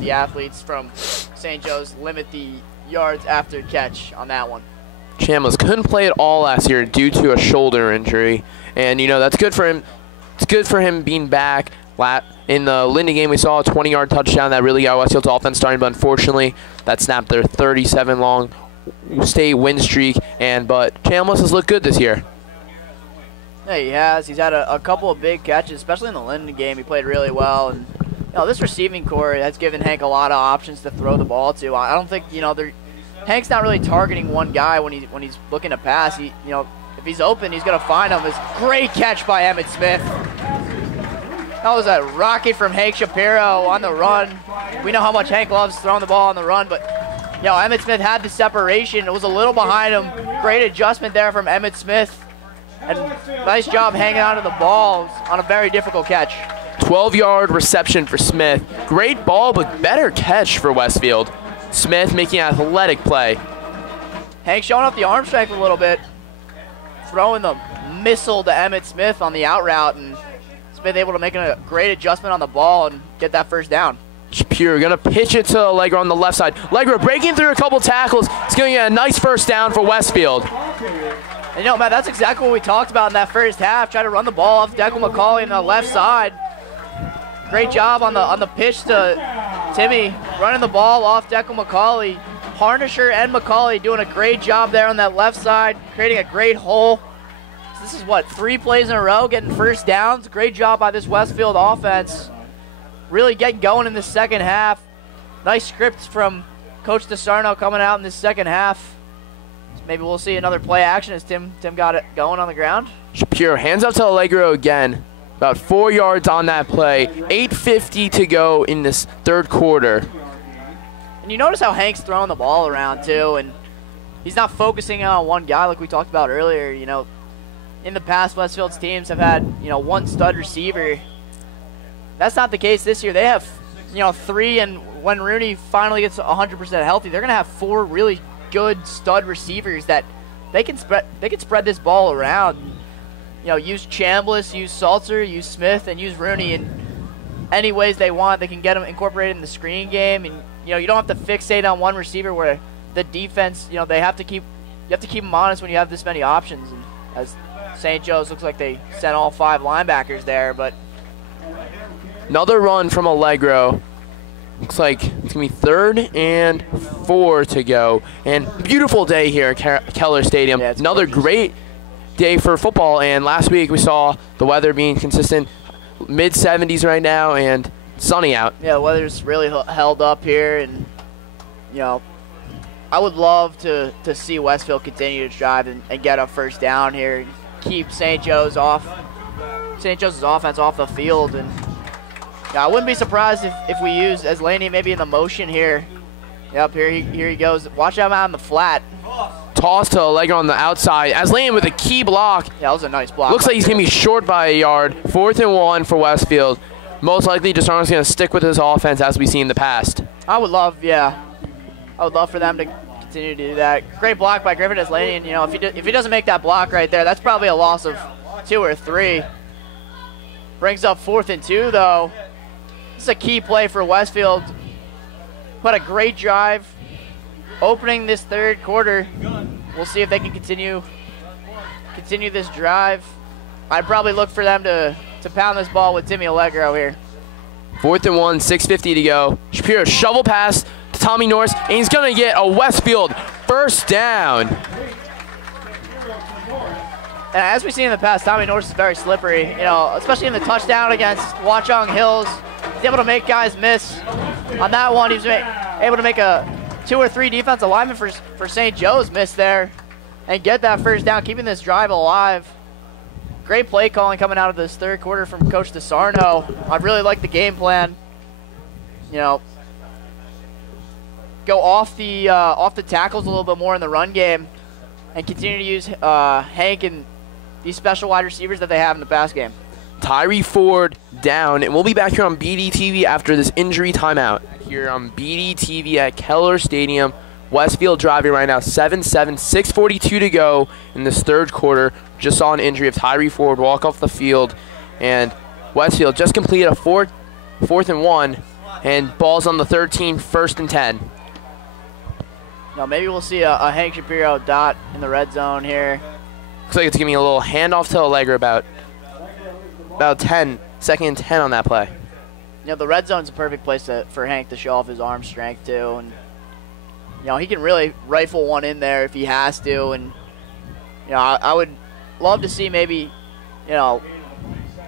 the athletes from St. Joe's limit the yards after catch on that one. Chambliss couldn't play at all last year due to a shoulder injury, and that's good for him. It's good for him being back. In the Linden game, we saw a 20-yard touchdown that really got Westfield's offense starting, but unfortunately, that snapped their 37-long state win streak. But Chambliss has looked good this year. Yeah, he has. He's had a couple of big catches, especially in the Linden game. He played really well, and this receiving core has given Hank a lot of options to throw the ball to. I don't think Hank's not really targeting one guy when he's looking to pass. If he's open, he's gonna find him. It's a great catch by Emmett Smith. That was a rocket from Hank Shapiro on the run. We know how much Hank loves throwing the ball on the run, but Emmett Smith had the separation. It was a little behind him. Great adjustment there from Emmett Smith. And nice job hanging onto the ball on a very difficult catch. 12-yard reception for Smith. Great ball, but better catch for Westfield. Smith making an athletic play. Hank showing up the arm strength a little bit. Throwing the missile to Emmett Smith on the out route, and Smith able to make a great adjustment on the ball and get that first down. Shapiro gonna pitch it to Allegro on the left side. Allegro breaking through a couple tackles. It's gonna get a nice first down for Westfield. And Matt, that's exactly what we talked about in that first half. Try to run the ball off Deckle McCauley on the left side. Great job on the pitch to Timmy, running the ball off Deckle McCauley. Harnisher and McCauley doing a great job there on that left side, creating a great hole. So this is 3 plays in a row, getting first downs. Great job by this Westfield offense. Really getting going in the second half. Nice scripts from Coach DeSarno coming out in the second half. Maybe we'll see another play action as Tim got it going on the ground. Shapiro hands up to Allegro again. About 4 yards on that play. 8:50 to go in this third quarter. And you notice how Hank's throwing the ball around too, and he's not focusing on one guy like we talked about earlier. In the past, Westfield's teams have had one stud receiver. That's not the case this year. They have 3, and when Rooney finally gets 100% healthy, they're gonna have 4 really good stud receivers that they can spread this ball around. Use Chambliss, use Salter, use Smith, and use Rooney in any ways they want. They can get them incorporated in the screen game, and you don't have to fixate on one receiver where the defense, you have to keep them honest when you have this many options. And as St. Joe's looks like they sent all 5 linebackers there, but another run from Allegro. Looks like it's going to be 3rd and 4 to go. And beautiful day here at Keller Stadium. Yeah, another gorgeous. great day for football. And last week we saw the weather being consistent. Mid-70s right now and sunny out. Yeah, the weather's really held up here. And, I would love to see Westfield continue to drive and get a first down here. And keep St. Joe's offense off the field. And I wouldn't be surprised if we use Aslanian maybe in the motion here. Yep, here he goes. Watch him out on the flat. Toss to Allegro on the outside. Aslanian with a key block. Yeah, that was a nice block. Looks like he's going to be short by a yard. 4th and 1 for Westfield. Most likely, DeSarno's going to stick with his offense as we've seen in the past. I would love for them to continue to do that. Great block by Griffin Aslanian. If he doesn't make that block right there, that's probably a loss of 2 or 3. Brings up 4th and 2, though. This is a key play for Westfield. Put a great drive opening this third quarter. We'll see if they can continue this drive. I'd probably look for them to pound this ball with Timmy Allegro here. 4th and 1, 6:50 to go. Shapiro shovel pass to Tommy Norris, and he's going to get a Westfield first down. And as we've seen in the past, Tommy Norris is very slippery, especially in the touchdown against Watchung Hills. He's able to make guys miss. On that one, he was able to make a 2 or 3 defensive linemen for St. Joe's missed there and get that first down, keeping this drive alive. Great play calling coming out of this third quarter from Coach DeSarno. I really like the game plan. You know, go off the tackles a little bit more in the run game and continue to use Hank and these special wide receivers that they have in the pass game. Tyree Ford down, and we'll be back here on BDTV after this injury timeout. Here on BDTV at Keller Stadium. Westfield driving right now, 7-7, 6:42 to go in this third quarter. Just saw an injury of Tyree Ford walk off the field, and Westfield just completed a fourth and 1, and ball's on the 13, 1st and 10. Now maybe we'll see a Hank Shapiro dot in the red zone here. Looks like it's giving me a little handoff to Allegra about 10, 2nd and 10 on that play. You know, the red zone's a perfect place for Hank to show off his arm strength too, and you know, he can really rifle one in there if he has to. And you know, I would love to see maybe, you know,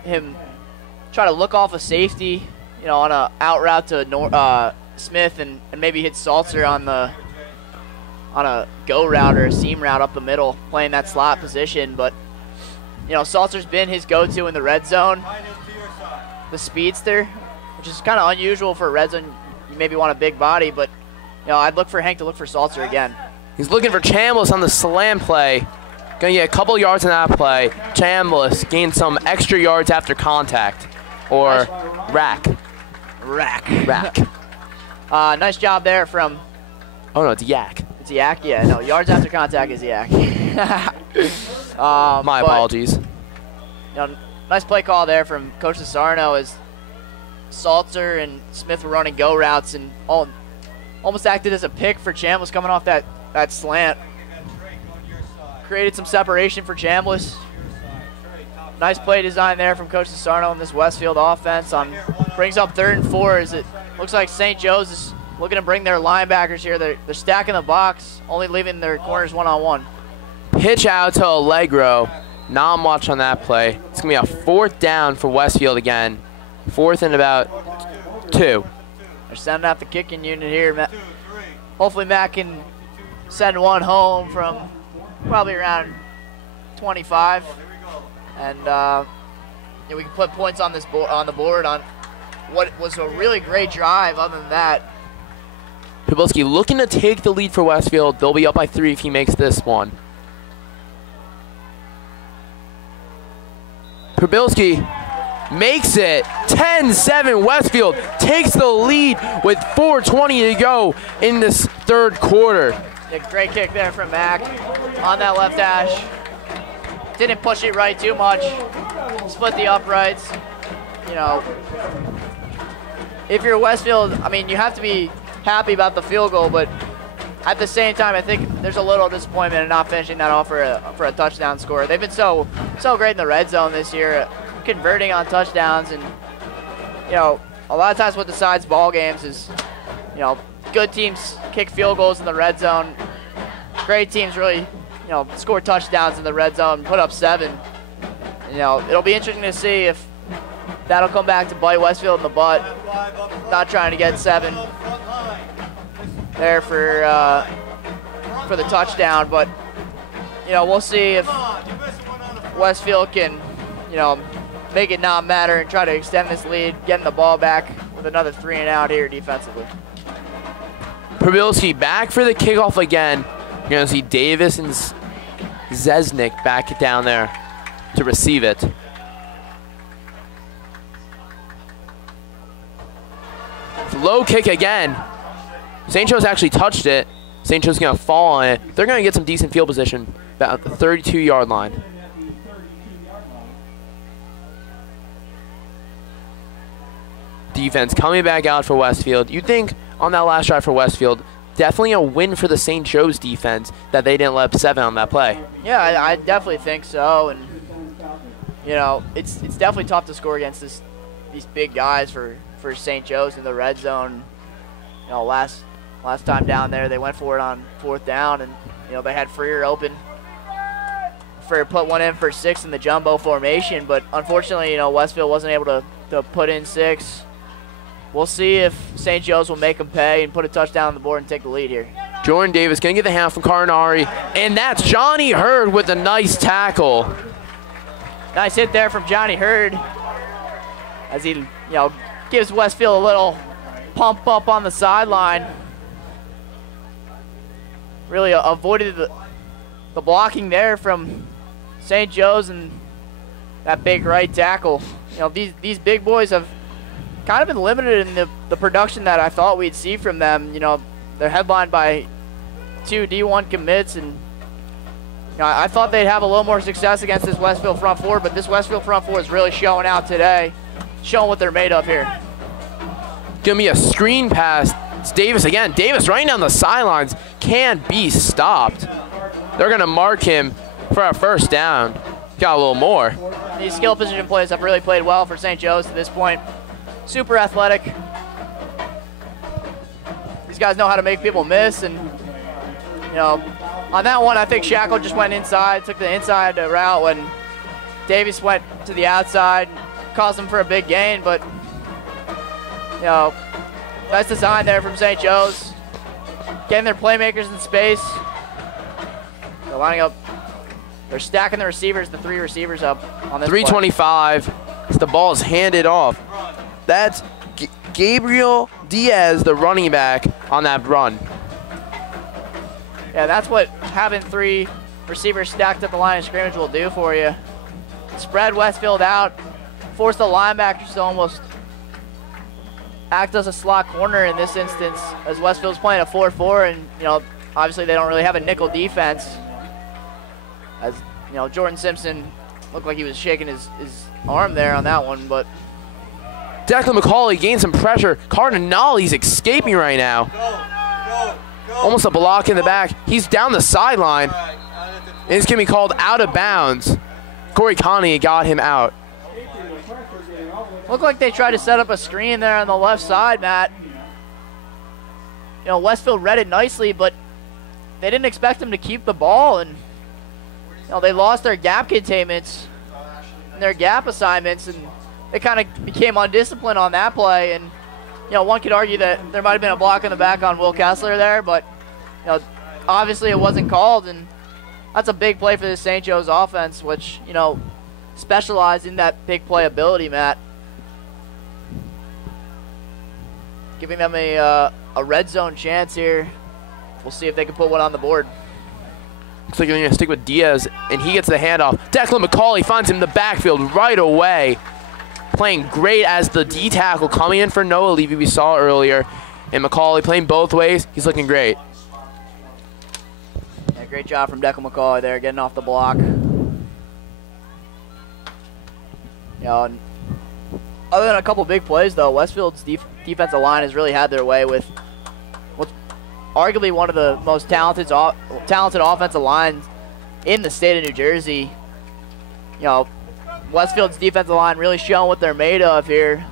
him try to look off a safety, you know, on a out route to Smith and maybe hit Salzer on a go route or a seam route up the middle, playing that slot position. But you know, Salzer's been his go-to in the red zone, the speedster, which is kind of unusual for a red zone. You maybe want a big body, but you know, I'd look for Hank to look for Salzer again. He's looking for Chambliss on the slam play. Going to get a couple yards on that play. Chambliss gained some extra yards after contact. Or rack. Nice job there from... Oh, no, it's Yak. It's Yak? Yeah, no, yards after contact is Yak. My apologies. You know, nice play call there from Coach DeSarno as Salzer and Smith were running go routes and almost acted as a pick for Chambliss coming off that slant. Created some separation for Chambliss. Nice play design there from Coach DeSarno in this Westfield offense. Brings up 3rd and 4 as it looks like St. Joe's is looking to bring their linebackers here. They're stacking the box, only leaving their corners one-on-one. Pitch out to Allegro. Not much on that play. It's going to be a 4th down for Westfield again. 4th and about 2. They're sending out the kicking unit here. Hopefully Matt can send one home from probably around 25. And we can put points on the board on what was a really great drive other than that. Probilski looking to take the lead for Westfield. They'll be up by 3 if he makes this one. Probilski makes it 10-7. Westfield takes the lead with 4:20 to go in this third quarter. Yeah, great kick there from Mac on that left hash. Didn't push it right too much. Split the uprights. You know, if you're Westfield, I mean, you have to be happy about the field goal, but at the same time, I think there's a little disappointment in not finishing that off for a touchdown score. They've been so great in the red zone this year, converting on touchdowns, and you know, a lot of times what decides ball games is, you know, good teams kick field goals in the red zone. Great teams really, you know, score touchdowns in the red zone, put up 7. You know, it'll be interesting to see if that'll come back to bite Westfield in the butt. Not trying to get 7 there for the touchdown, but you know, we'll see if Westfield can, you know, make it not matter and try to extend this lead, getting the ball back with another 3 and out here defensively. Probilski back for the kickoff again. You're going to see Davis and Zesnik back down there to receive it. Low kick again. St. Joe's actually touched it. St. Joe's going to fall on it. They're going to get some decent field position about the 32-yard line. Defense coming back out for Westfield. You'd think on that last drive for Westfield, definitely a win for the St. Joe's defense that they didn't let up 7 on that play. Yeah, I definitely think so. And you know, it's definitely tough to score against these big guys for St. Joe's in the red zone. You know, last time down there, they went for it on 4th down, and you know, they had Freer open. Freer put one in for 6 in the jumbo formation, but unfortunately, you know, Westfield wasn't able to put in 6. we'll see if St. Joe's will make them pay and put a touchdown on the board and take the lead here. Jordan Davis going to get the hand from Cardinari, and that's Johnny Hurd with a nice tackle. Nice hit there from Johnny Hurd as he, gives Westfield a little pump up on the sideline. Really avoided the blocking there from St. Joe's and that big right tackle. These big boys have kind of been limited in the production that I thought we'd see from them. They're headlined by 2 D1 commits, and I thought they'd have a little more success against this Westfield front four, but this Westfield front four is really showing out today, showing what they're made of here. Gonna be a screen pass. It's Davis again. Davis running down the sidelines can't be stopped. They're gonna mark him for a first down. Got a little more. These skill position plays have really played well for St. Joe's to this point. Super athletic. These guys know how to make people miss, and on that one, I think Shackle just went inside, took the inside route when Davis went to the outside, caused him for a big gain, but nice design there from St. Joe's. Getting their playmakers in space. They're lining up. They're stacking the receivers, the 3 receivers up on this 325. The ball is handed off. That's Gabriel Diaz, the running back, on that run. Yeah, that's what having 3 receivers stacked at the line of scrimmage will do for you. Spread Westfield out, force the linebackers to almost act as a slot corner in this instance, as Westfield's playing a 4-4, and obviously they don't really have a nickel defense. As Jordan Simpson looked like he was shaking his arm there on that one, but Declan McCauley gained some pressure. Cardinali's escaping right now. Go. Almost a block in the back. He's down the sideline, and it's going to be called out of bounds. Corey Connie got him out. Looked like they tried to set up a screen there on the left side, Matt. Westfield read it nicely, but they didn't expect him to keep the ball, and they lost their gap containments and their gap assignments, and they kind of became undisciplined on that play. And one could argue that there might have been a block in the back on Will Kessler there, but obviously it wasn't called, and that's a big play for the St. Joe's offense, which specialize in that big play ability, Matt. Giving them a red zone chance here. We'll see if they can put one on the board. Looks like they're going to stick with Diaz, and he gets the handoff. Declan McCauley finds him in the backfield right away. Playing great as the D tackle coming in for Noah Levy we saw earlier. And McCauley playing both ways. He's looking great. Yeah, great job from Declan McCauley there, getting off the block. And other than a couple big plays, though, Westfield's defensive line has really had their way with what's arguably one of the most talented offensive lines in the state of New Jersey. Westfield's defensive line really showing what they're made of here.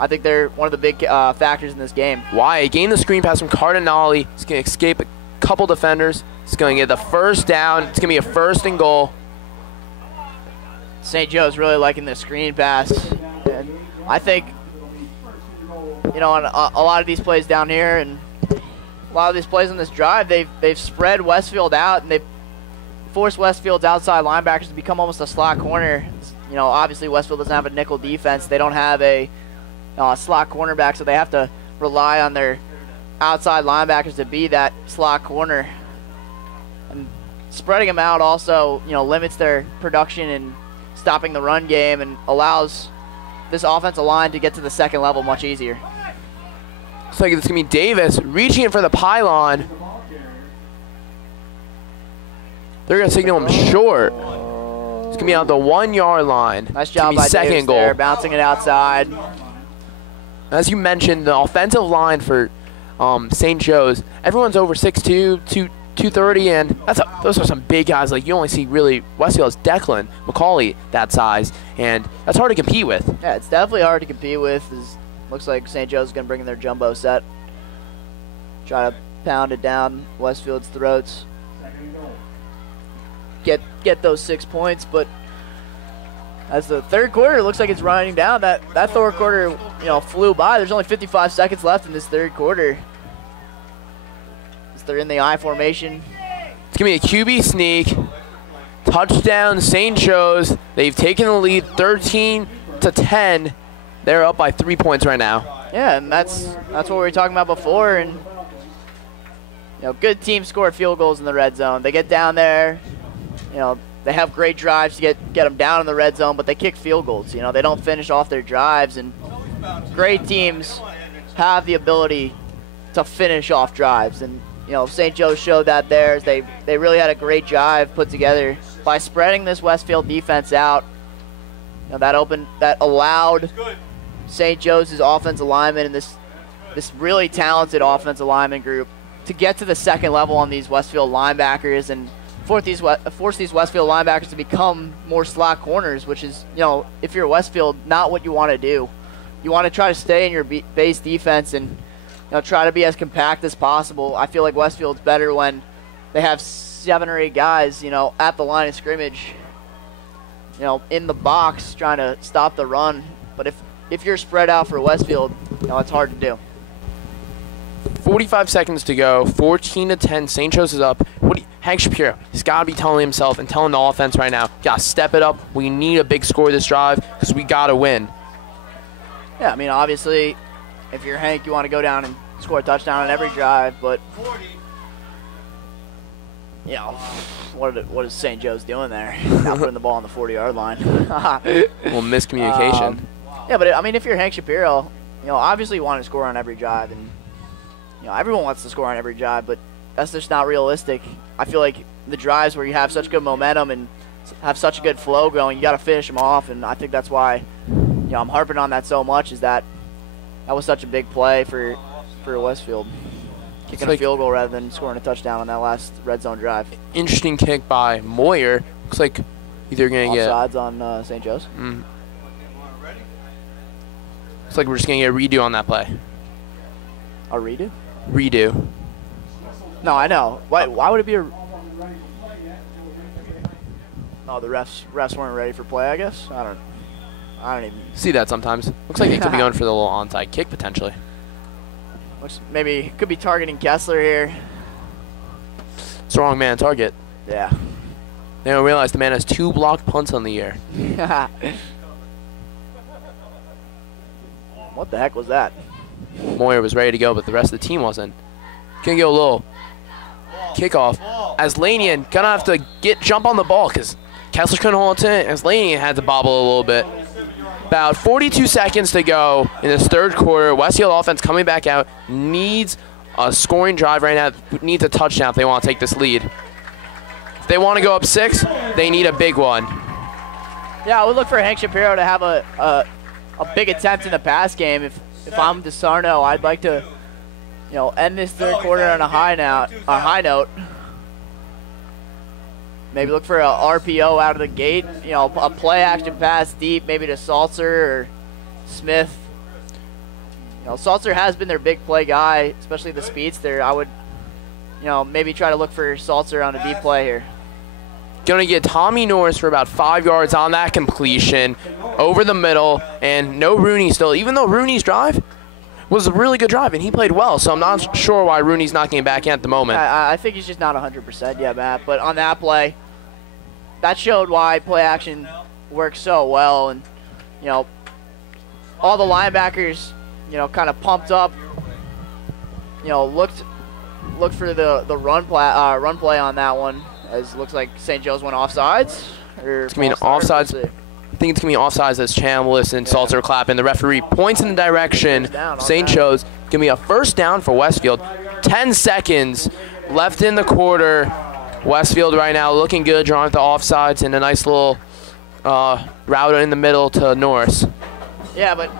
I think they're one of the big factors in this game. Wyatt gained the screen pass from Cardinali. He's going to escape a couple defenders. He's going to get the first down. It's going to be a 1st and goal. St. Joe's really liking the screen pass. And I think, on a lot of these plays down here and a lot of these plays on this drive, they've spread Westfield out, and they've forced Westfield's outside linebackers to become almost a slot corner. Obviously Westfield doesn't have a nickel defense. They don't have a slot cornerback, so they have to rely on their outside linebackers to be that slot corner. And spreading them out also, limits their production and stopping the run game, and allows this offensive line to get to the second level much easier. Looks like it's going to be Davis reaching in for the pylon. They're going to signal him short. It's going to be on the 1 yard line. Nice job by Davis there, bouncing it outside. As you mentioned, the offensive line for St. Joe's, everyone's over 6'2", 230, and those are some big guys. Like, you only see really Westfield's Declan McCauley that size, and that's hard to compete with. Yeah, it's definitely hard to compete with. Looks like St. Joe's is going to bring in their jumbo set. Try to pound it down Westfield's throats. Get those 6 points, but As the third quarter looks like it's running down, that third quarter, flew by. There's only 55 seconds left in this third quarter. As they're in the I formation. It's going to be a QB sneak. Touchdown, St. Joe's. They've taken the lead 13-10. They're up by 3 points right now. Yeah, and that's what we were talking about before. And good teams score field goals in the red zone. They get down there, they have great drives to get them down in the red zone, but they kick field goals. They don't finish off their drives, and great teams have the ability to finish off drives. And St. Joe's showed that there. They really had a great drive put together by spreading this Westfield defense out. That allowed St. Joe's offensive lineman and this really talented offensive lineman group to get to the second level on these Westfield linebackers and force these Westfield linebackers to become more slot corners, which is, if you're Westfield, not what you want to do. You want to try to stay in your base defense and try to be as compact as possible. I feel like Westfield's better when they have 7 or 8 guys, at the line of scrimmage, in the box trying to stop the run. But if you're spread out for Westfield, it's hard to do. 45 seconds to go, 14-10. St. Joe's is up. Hank Shapiro, he's got to be telling himself and telling the offense right now, got to step it up. We need a big score this drive because we got to win. Yeah, I mean, obviously, if you're Hank, you want to go down and score a touchdown on every drive, but what is St. Joe's doing there? Not putting the ball on the 40-yard line. Well, miscommunication. Yeah, but I mean, if you're Hank Shapiro, obviously you want to score on every drive, and everyone wants to score on every drive, but that's just not realistic. I feel like the drives where you have such good momentum and have such a good flow going, you got to finish them off, and I think that's why I'm harping on that so much, is that was such a big play for Westfield, kicking a field goal rather than scoring a touchdown on that last red zone drive. Interesting kick by Moyer. Looks like either going to get offsides on St. Joe's. Looks like we're just going to get a redo on that play. A redo? Redo. No, I know. Why would it be a... Oh, the refs weren't ready for play, I guess? I don't even... See that sometimes. Looks like it could be going for the little onside kick, potentially. Maybe could be targeting Kessler here. It's the wrong man target. Yeah. They don't realize the man has 2 blocked punts on the year. What the heck was that? Moyer was ready to go, but the rest of the team wasn't. Gonna get a little kickoff. As Lanian gonna have to jump on the ball because Kessler couldn't hold it, as Lanian had to bobble a little bit. About 42 seconds to go in this third quarter. Westfield offense coming back out. Needs a scoring drive right now. Needs a touchdown if they want to take this lead. If they want to go up 6, they need a big one. Yeah, I would look for Hank Shapiro to have a big attempt in the pass game. If I'm DeSarno, I'd like to end this third quarter on a high note. Maybe look for a RPO out of the gate, a play action pass deep, maybe to Salzer or Smith. Salzer has been their big play guy, especially the speedster. I would, maybe try to look for Salzer on a deep play here. Going to get Tommy Norris for about 5 yards on that completion over the middle, and no Rooney still, even though Rooney's drive was a really good drive, and he played well, so I'm not sure why Rooney's not getting back in at the moment. I think he's just not 100% yet, Matt, but on that play, that showed why play action works so well, and, all the linebackers, kind of pumped up, looked for the run play on that one, as it looks like St. Joe's went offsides. It's going to be an offsides. I think it's going to be offsides as Chambliss and Salzer clapping. The referee points in the direction. St. Joe's going to be a first down for Westfield. 10 seconds left in the quarter. Westfield right now looking good, drawing the offsides and a nice little route in the middle to Norris. Yeah, but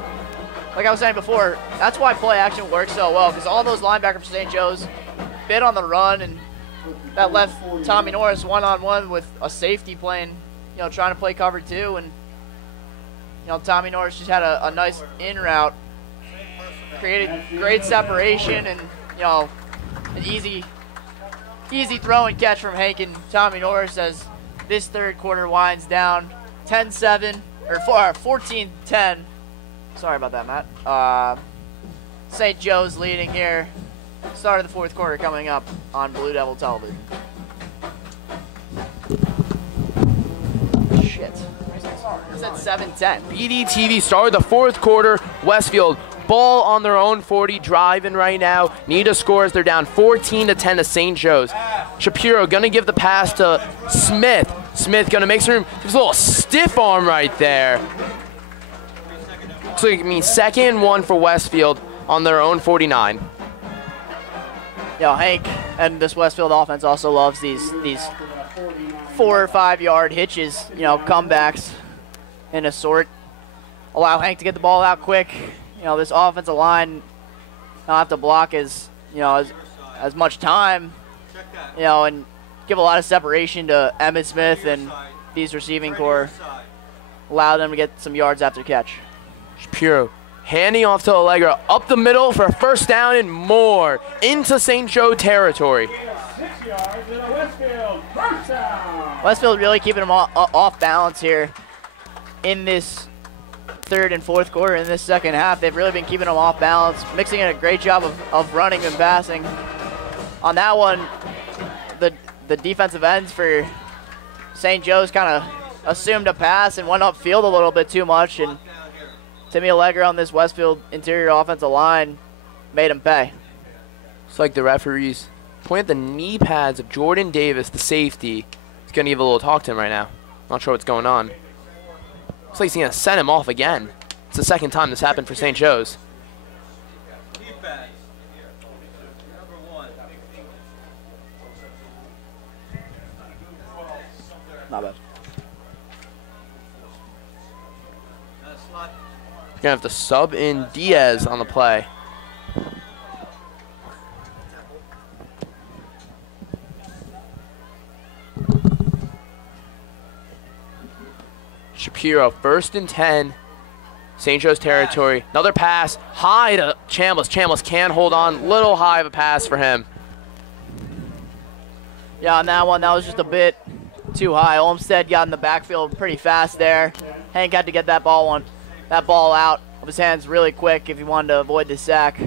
like I was saying before, that's why play action works so well, because all those linebackers for St. Joe's bit on the run, and that left Tommy Norris one-on-one with a safety playing, trying to play cover 2, and Tommy Norris just had a nice in route, created great separation, and an easy throw and catch from Hank and Tommy Norris as this third quarter winds down. 10-7, or 14-10. Sorry about that, Matt. St. Joe's leading here. Start of the fourth quarter coming up on Blue Devil Television. Shit. It's at 7-10. BDTV started the fourth quarter. Westfield ball on their own 40, driving right now. Need to score as they're down 14-10 to St. Joe's. Shapiro gonna give the pass to Smith. Smith gonna make some room. Gives a little stiff arm right there. Looks like it means 2nd and 1 for Westfield on their own 49. Hank and this Westfield offense also loves these 4 or 5 yard hitches, comebacks in a sort. Allow Hank to get the ball out quick. This offensive line not have to block as much time, and give a lot of separation to Emmitt Smith and these receiving core. Allow them to get some yards after catch. Shapiro handing off to Allegra up the middle for a first down and more into St. Joe territory. 6 yards and a Westfield first down. Westfield really keeping them off balance here in this third and fourth quarter. In this second half, they've really been keeping them off balance, mixing in a great job of running and passing. On that one, the defensive ends for St. Joe's kind of assumed a pass and went upfield a little bit too much, and Timmy Allegra on this Westfield interior offensive line made him pay. It's like the referees point at the knee pads of Jordan Davis, the safety. He's going to give a little talk to him right now. Not sure what's going on. Looks like he's going to send him off again. It's the second time this happened for St. Joe's. Not bad. Gonna have to sub in Diaz on the play. Shapiro, 1st and 10. St. Joe's territory. Another pass high to Chambliss. Chambliss can't hold on. Little high of a pass for him. Yeah, on that one, that was just a bit too high. Olmstead got in the backfield pretty fast there. Hank had to get that ball out of his hands really quick if he wanted to avoid the sack.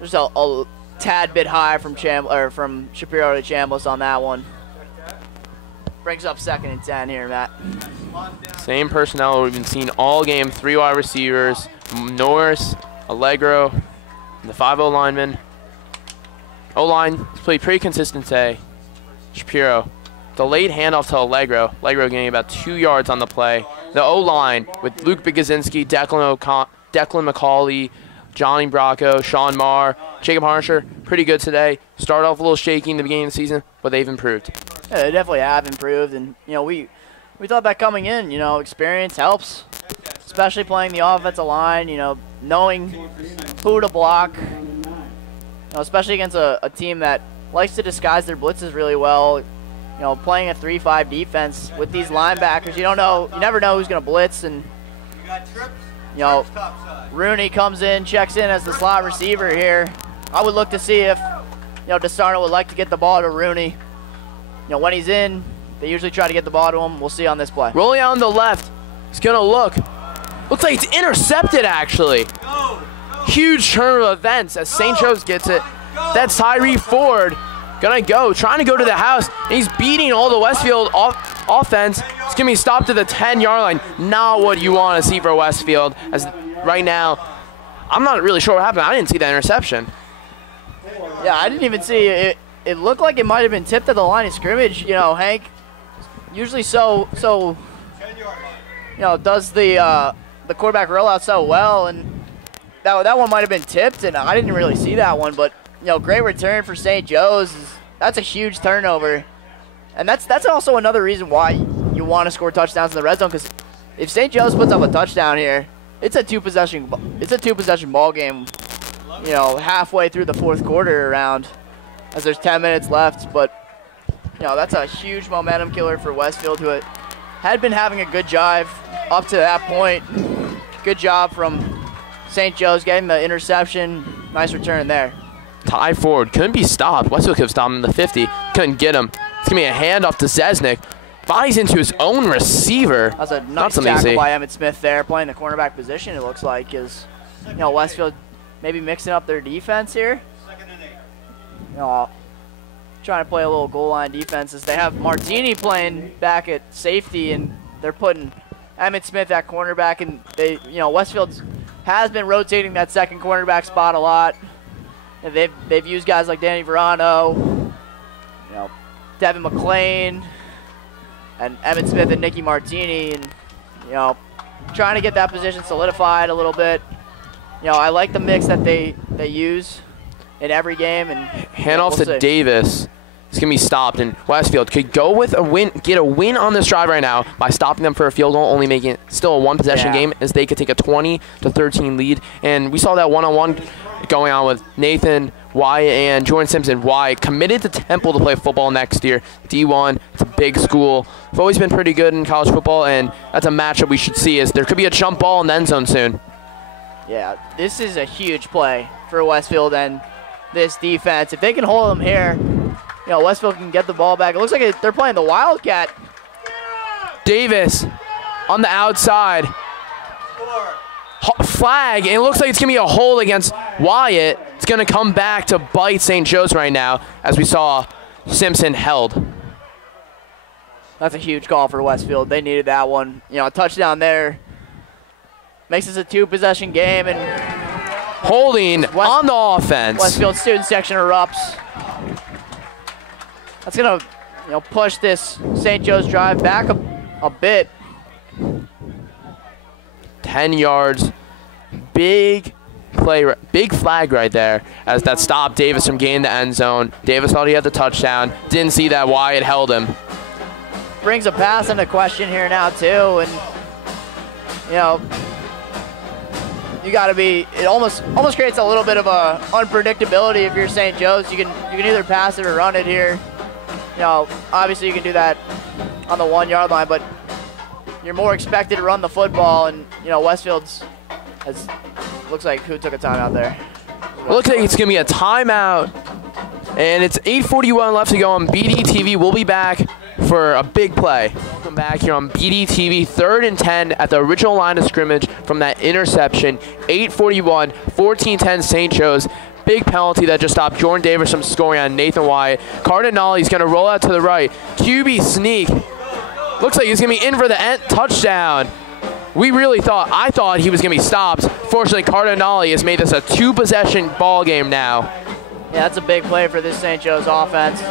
Just a tad bit high from Shapiro to Chambliss on that one. Brings up 2nd and 10 here, Matt. Same personnel we've been seeing all game. 3 wide receivers. Norris, Allegro, and the 5-0 lineman. O-line has played pretty consistent today. Shapiro. The late handoff to Allegro. Allegro getting about 2 yards on the play. The O-line with Luke Bigazinski, Declan McCauley, Johnny Bracco, Sean Marr, Jacob Harnisher. Pretty good today. Started off a little shaky in the beginning of the season, but they've improved. Yeah, they definitely have improved, and we thought that coming in, experience helps, especially playing the offensive line, knowing who to block, especially against a team that likes to disguise their blitzes really well. Playing a 3-5 defense with these linebackers, you never know who's going to blitz, and Rooney comes in, checks in as the slot receiver here. I would look to see if DeSarno would like to get the ball to Rooney. When he's in, they usually try to get the ball to him. We'll see on this play. Rolling out on the left. He's going to look. Looks like it's intercepted, actually. Huge turn of events as St. Joe's gets it. That's Tyree Ford. Trying to go to the house. And he's beating all the Westfield offense. It's going to be stopped at the 10-yard line. Not what you want to see for Westfield. As right now, I'm not really sure what happened. I didn't see that interception. Yeah, I didn't even see it. It looked like it might have been tipped at the line of scrimmage. Hank usually does the quarterback rollout so well, and that one might have been tipped, and I didn't really see that one. But great return for St. Joe's. That's a huge turnover, and that's also another reason why you want to score touchdowns in the red zone, because if St. Joe's puts up a touchdown here, it's a two possession ball game. Halfway through the fourth quarter around, as there's 10 minutes left. But that's a huge momentum killer for Westfield, who had been having a good drive up to that point. Good job from St. Joe's getting the interception. Nice return there. Ty Ford couldn't be stopped. Westfield could have stopped him in the 50. Couldn't get him. It's going to be a handoff to Zesnik. flies into his own receiver. That's a nice tackle by Emmitt Smith there, playing the cornerback position, it looks like, is, you know, Westfield maybe mixing up their defense here. You know, trying to play a little goal line defense as they have Martini playing back at safety, and they're putting Emmitt Smith at cornerback, and they, you know, Westfield has been rotating that second cornerback spot a lot. And they've used guys like Danny Verano, you know, Devin McClain, and Emmitt Smith and Nicky Martini, and, you know, trying to get that position solidified a little bit. You know, I like the mix that they use in every game. And hand off to Davis. It's going to be stopped, and Westfield could go with a win, get a win on this drive right now by stopping them for a field goal, only making it still a one-possession game, as they could take a 20-13 lead. And we saw that one-on-one going on with Nathan Wyatt and Jordan Simpson. Wyatt committed to Temple to play football next year. D1, it's a big school. They've always been pretty good in college football, and that's a matchup we should see, as there could be a jump ball in the end zone soon. Yeah, this is a huge play for Westfield and this defense. If they can hold them here, you know, Westfield can get the ball back. It looks like they're playing the Wildcat. Davis on the outside. Flag, and it looks like it's going to be a hold against Wyatt. It's going to come back to bite St. Joe's right now, as we saw Simpson held. That's a huge call for Westfield. They needed that one. You know, a touchdown there makes this a two-possession game, and holding on the offense. Westfield student section erupts. That's gonna, you know, push this St. Joe's drive back a bit. 10 yards, big play, big flag right there, as that stopped Davis from getting the end zone. Davis thought he had the touchdown. Didn't see that Wyatt held him. Brings a pass into question here now too, and you know, you got to be. It almost creates a little bit of a unpredictability if you're St. Joe's. You can either pass it or run it here. You know, obviously you can do that on the 1 yard line, but you're more expected to run the football, and you know Westfield's looks like who took a timeout there. It looks like it's gonna be a timeout, and it's 8:41 left to go on BDTV. We'll be back for a big play. Welcome back here on BDTV, 3rd and 10 at the original line of scrimmage from that interception. 8:41, 14-10 St. Joe's. Big penalty that just stopped Jordan Davis from scoring on Nathan Wyatt. Cardinali's going to roll out to the right. QB sneak. Looks like he's going to be in for the touchdown. I thought he was going to be stopped. Fortunately, Cardinali has made this a two-possession ball game now. Yeah, that's a big play for this St. Joe's offense.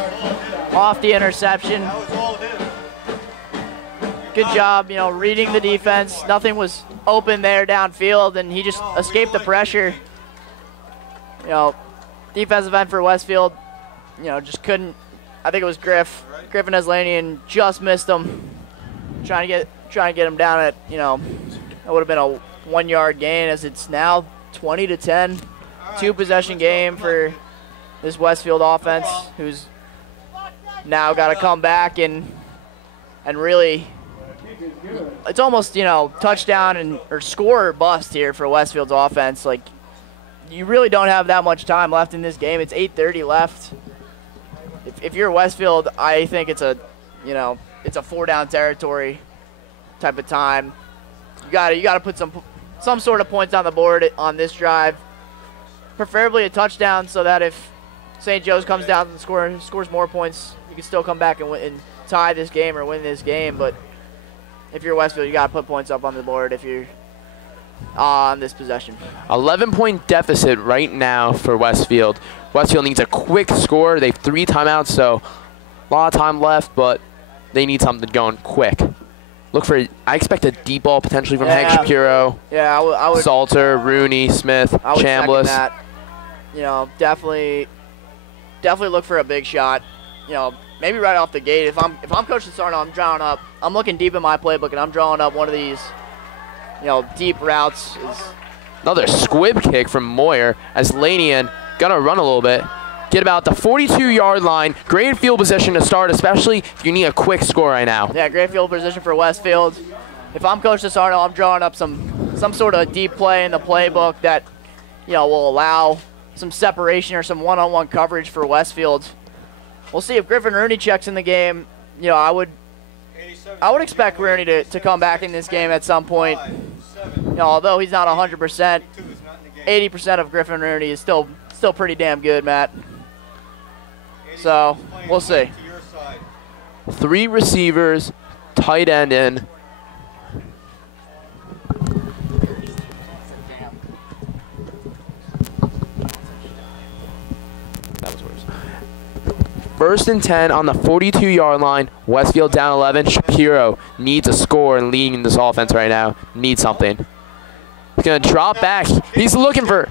Off the interception. Good job, you know, reading the defense. Nothing was open there downfield, and he just escaped the pressure. You know, defensive end for Westfield, you know, just couldn't. I think it was Griffin Eslanian just missed him. Trying to get him down at, you know, that would have been a 1 yard gain, as it's now 20-10. Two-possession game for this Westfield offense, who's now got to come back and really, it's almost, you know, touchdown or score or bust here for Westfield's offense. Like, you really don't have that much time left in this game. It's 8:30 left. If you're Westfield, I think it's a, you know, it's a 4-down territory type of time. You gotta put some sort of points on the board on this drive, preferably a touchdown, so that if St. Joe's comes down and scores more points, you can still come back and tie this game or win this game. But if you're Westfield, you gotta put points up on the board if you're on this possession. 11-point deficit right now for Westfield. Westfield needs a quick score. They have 3 timeouts, so a lot of time left, but they need something going quick. I expect a deep ball potentially from Hank Shapiro. Yeah, I would. Salter, Rooney, Smith, Chambliss. That. You know, definitely look for a big shot. You know, maybe right off the gate. If I'm Coach Sarno, I'm drawing up. I'm looking deep in my playbook, and I'm drawing up one of these, you know, deep routes. Another squib kick from Moyer, as Lanian gonna run a little bit. Get about the 42-yard line. Great field position to start, especially if you need a quick score right now. Yeah, great field position for Westfield. If I'm Coach Sarno, I'm drawing up some sort of deep play in the playbook that, you know, will allow some separation or some one-on-one coverage for Westfield. We'll see if Griffin Rooney checks in the game. You know, I would I would expect Rooney to come back in this game at some point. You know, although he's not 100%, 80% of Griffin Rooney is still pretty damn good, Matt. So we'll see. 3 receivers, tight end in. That was worse. 1st and 10 on the 42-yard line. Westfield down 11. Shapiro needs a score and leading this offense right now. Needs something. He's going to drop back. He's looking for,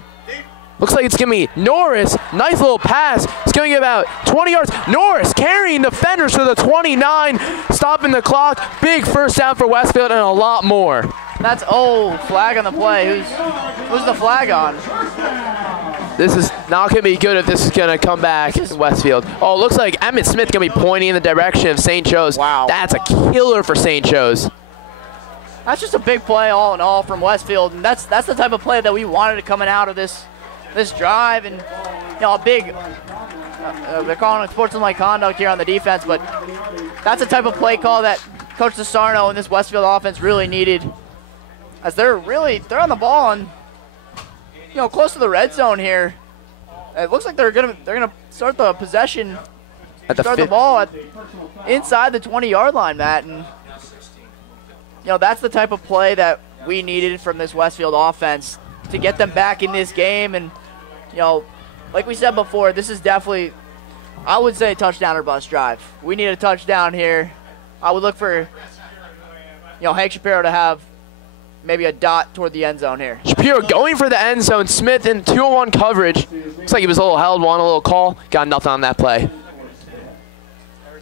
looks like it's going to be Norris. Nice little pass. It's going to get about 20 yards. Norris carrying defenders for the 29, stopping the clock. Big first down for Westfield and a lot more. That's flag on the play. Who's the flag on? This is not going to be good if this is going to come back in Westfield. Oh, it looks like Emmett Smith going to be pointing in the direction of St. Joe's. Wow. That's a killer for St. Joe's. That's just a big play all in all from Westfield, and that's the type of play that we wanted coming out of this drive. And you know, a big they're calling it sportsmanlike conduct here on the defense, but that's the type of play call that Coach DeSarno and this Westfield offense really needed, as they're on the ball and close to the red zone here. It looks like they're gonna start the possession, start the ball inside the 20-yard line, Matt, and that's the type of play that we needed from this Westfield offense to get them back in this game. And like we said before, this is definitely, I would say, a touchdown or bust drive. We need a touchdown here. I would look for Hank Shapiro to have maybe a dot toward the end zone here. Shapiro going for the end zone. Smith in 2-on-1 coverage. Looks like he was a little held, wanted a little call. Got nothing on that play.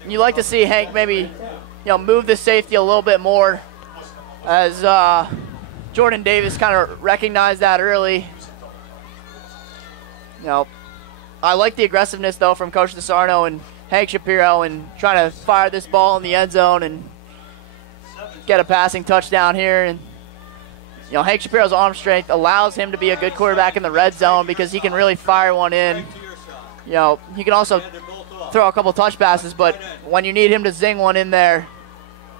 You like to see Hank maybe move the safety a little bit more, as Jordan Davis kind of recognized that early. I like the aggressiveness, though, from Coach DeSarno and Hank Shapiro and trying to fire this ball in the end zone and get a passing touchdown here. And Hank Shapiro's arm strength allows him to be a good quarterback in the red zone because he can really fire one in. He can also throw a couple touch passes, but when you need him to zing one in there,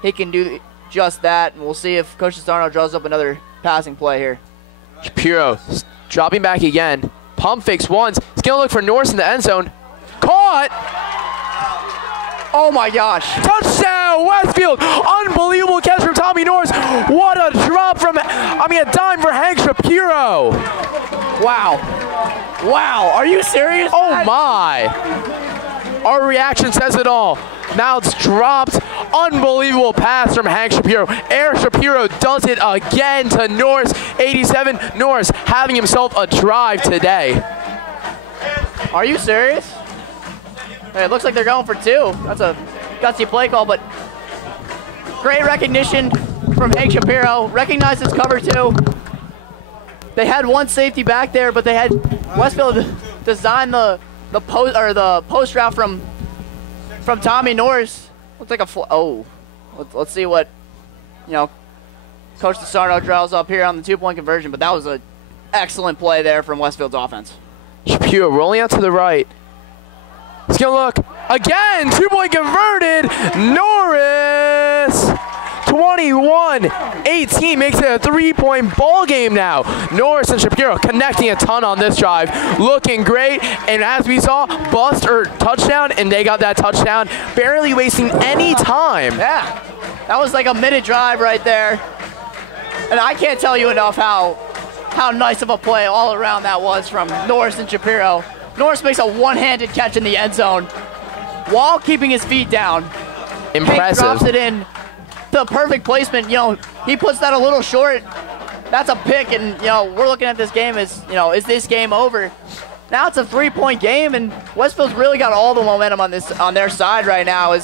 he can do just that. And we'll see if Coach DeSarno draws up another passing play here. Shapiro dropping back again. Pump fakes once. He's going to look for Norris in the end zone. Caught! Oh my gosh. Touchdown, Westfield. Unbelievable catch from Tommy Norris. What a drop from, a dime for Hank Shapiro. Wow. Wow, are you serious? Oh my. Our reaction says it all. Now it's dropped. Unbelievable pass from Hank Shapiro. Eric Shapiro does it again to Norris. 87. Norris having himself a drive today. Are you serious? Hey, it looks like they're going for 2. That's a gutsy play call, but great recognition from Hank Shapiro. Recognized his cover 2. They had one safety back there, but they had Westfield design the post route from Tommy Norris. Looks like a let's see what Coach DeSarno draws up here on the 2-point conversion, but that was an excellent play there from Westfield's offense. Shapiro rolling out to the right. He's going to look again. 2-point converted. Norris. 21-18 makes it a 3-point ball game now. Norris and Shapiro connecting a ton on this drive. Looking great. And as we saw, bust or touchdown, and they got that touchdown. Barely wasting any time. Yeah. That was like a minute drive right there. And I can't tell you enough how nice of a play all around that was from Norris and Shapiro. Norris makes a one-handed catch in the end zone while keeping his feet down. Impressive. Hank drops it in. The perfect placement. He puts that a little short. That's a pick, and we're looking at this game as is this game over? Now it's a 3-point game, and Westfield's really got all the momentum on their side right now.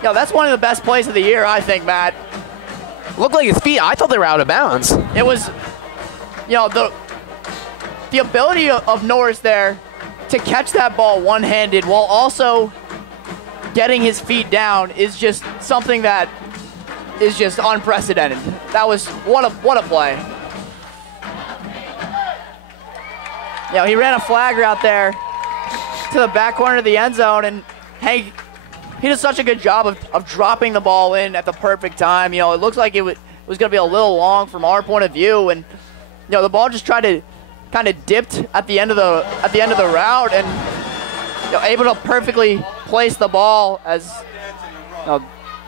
That's one of the best plays of the year, I think, Matt. Looked like his feet. I thought they were out of bounds. It was, the ability of Norris there to catch that ball one-handed while also getting his feet down is just something that is just unprecedented. That was what a play. He ran a flag route there to the back corner of the end zone, and Hank he does such a good job of dropping the ball in at the perfect time. You know, it looks like it was going to be a little long from our point of view, and you know, the ball just tried to kind of dipped at the end of the route, and you know, able to perfectly place the ball as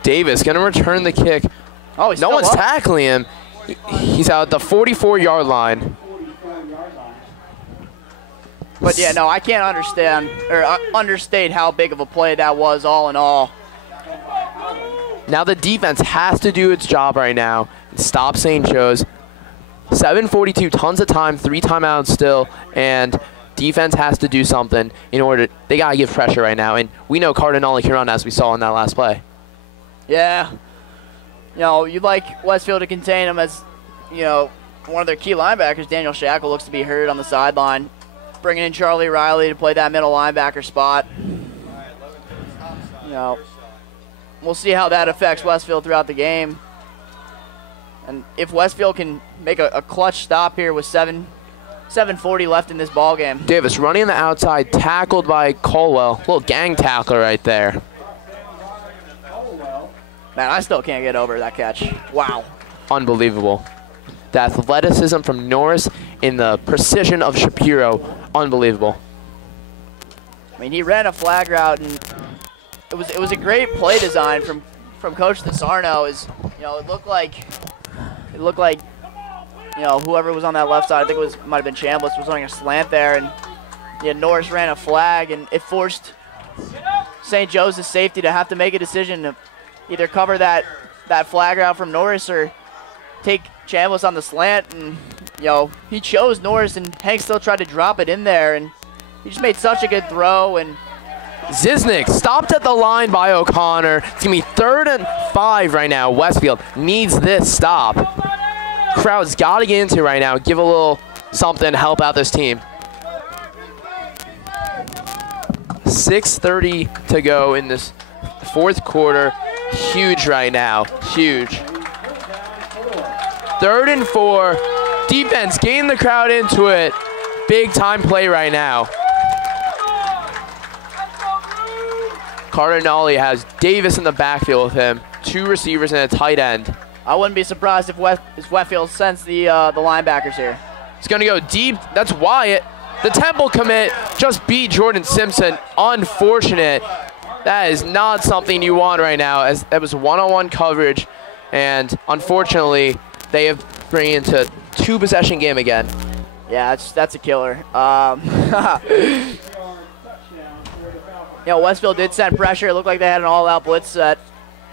Davis going to return the kick. Oh, he's no still one's up. tackling him. He's out at the 44-yard line. But yeah, no, I can't understate how big of a play that was, all in all. Now the defense has to do its job right now and stop St. Joe's. 7:42, tons of time, 3 timeouts still, and defense has to do something in order. They got to give pressure right now, and we know Cardinale can run, as we saw in that last play. Yeah. You know, you'd like Westfield to contain him, as, you know, one of their key linebackers, Daniel Shackle, looks to be hurt on the sideline. Bringing in Charlie Riley to play that middle linebacker spot. You know, we'll see how that affects Westfield throughout the game. And if Westfield can make a clutch stop here with 7:40 left in this ball game. Davis running on the outside, tackled by Colwell. Little gang tackler right there. Man, I still can't get over that catch. Wow. Unbelievable. The athleticism from Norris and the precision of Shapiro, unbelievable. I mean, he ran a flag route, and it was a great play design from Coach DeSarno. You know, it looked like you know, whoever was on that left side, I think it might have been Chambliss, was running a slant there, and yeah, Norris ran a flag, and it forced St. Joe's' safety to have to make a decision to either cover that flag route from Norris or take Chambliss on the slant. And you know, he chose Norris, and Hank still tried to drop it in there, and he just made such a good throw. And Ziznik stopped at the line by O'Connor. It's going to be 3rd and 5 right now. Westfield needs this stop. Crowd's got to get into right now. Give a little something to help out this team. 6:30 to go in this 4th quarter. Huge right now. Huge. 3rd and 4. Defense getting the crowd into it. Big time play right now. Cardinale has Davis in the backfield with him. 2 receivers and a tight end. I wouldn't be surprised if Westfield sends the linebackers here. It's going to go deep. That's Wyatt. The Temple commit just beat Jordan Simpson. Unfortunate. That is not something you want right now, as that was one-on-one coverage, and unfortunately, they have bring into 2-possession game again. Yeah, that's a killer. You know, Westfield did send pressure. It looked like they had an all-out blitz set.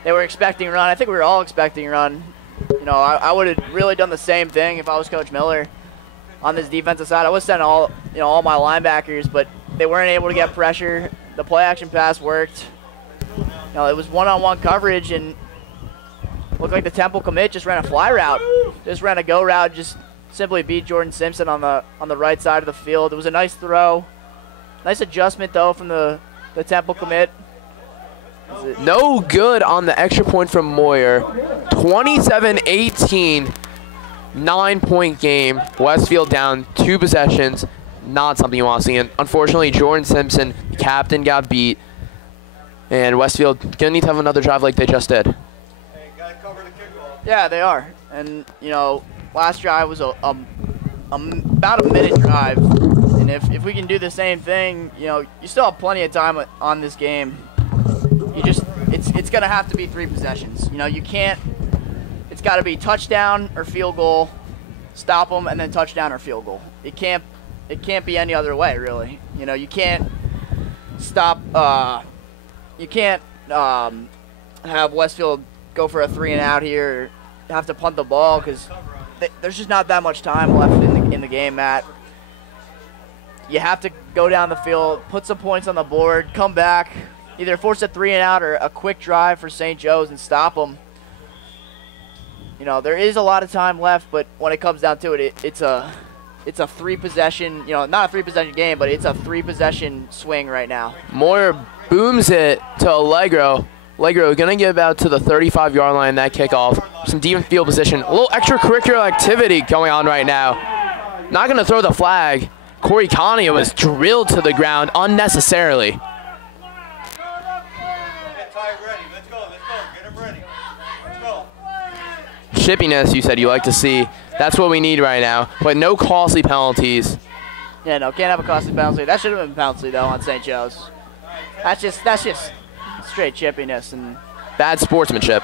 They were expecting run. I think we were all expecting run. You know, I would have really done the same thing if I was Coach Miller on this defensive side. I would send all my linebackers, but they weren't able to get pressure. The play-action pass worked. You know, it was one-on-one coverage, and looked like the Temple commit just ran a fly route. Just ran a go route, just simply beat Jordan Simpson on the right side of the field. It was a nice throw. Nice adjustment, though, from the Temple commit. No good on the extra point from Moyer. 27-18, 9-point game. Westfield down 2 possessions. Not something you want to see. And unfortunately, Jordan Simpson, the captain, got beat. And Westfield gonna need to have another drive like they just did. Hey, gotta cover the kickoff. Yeah, they are. And you know, last drive was about a minute drive. And if we can do the same thing, you know, you still have plenty of time on this game. It's gonna have to be 3 possessions. You know, you can't. It's got to be touchdown or field goal, stop them, and then touchdown or field goal. It can't be any other way, really. You know, you can't stop. You can't have Westfield go for a 3-and-out here, or have to punt the ball, because there's just not that much time left in the game, Matt. You have to go down the field, put some points on the board, come back, either force a 3-and-out or a quick drive for St. Joe's and stop them. You know, there is a lot of time left, but when it comes down to it, it's a 3-possession, you know, not a 3-possession game, but it's a 3-possession swing right now. Moyer booms it to Allegro. Allegro going to get about to the 35-yard line, that kickoff. Some deep field position. A little extracurricular activity going on right now. Not going to throw the flag. Corey Kania was drilled to the ground unnecessarily. Chippiness, you said you like to see. That's what we need right now. But no costly penalties. Yeah, no, can't have a costly penalty. That should have been a penalty though on St. Joe's. That's just straight chippiness and bad sportsmanship.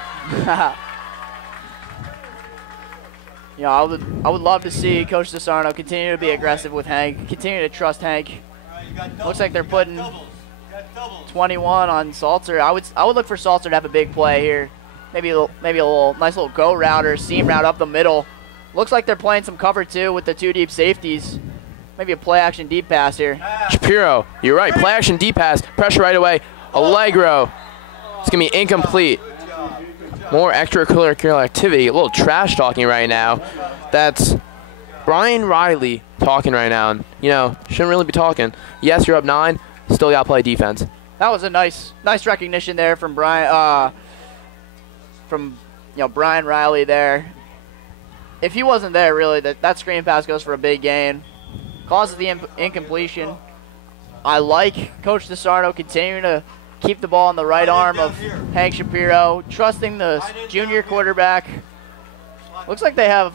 You know, I would love to see Coach DeSarno continue to be aggressive with Hank, continue to trust Hank. Looks like they're putting 21 on Salter. I would look for Salter to have a big play here. Maybe a little nice little go route or seam route up the middle. Looks like they're playing some cover two with the 2 deep safeties. Maybe a play action deep pass here. Shapiro, you're right. Play action deep pass. Pressure right away. Allegro. It's going to be incomplete. More extracurricular activity. A little trash talking right now. That's Brian Riley talking right now. And, you know, shouldn't really be talking. Yes, you're up 9. Still got to play defense. That was a nice recognition there from Brian. Brian Riley there. If he wasn't there, really, that screen pass goes for a big gain. Causes the incompletion. I like Coach DeSarno continuing to keep the ball on the right arm of Hank Shapiro, trusting the junior quarterback. Looks like they have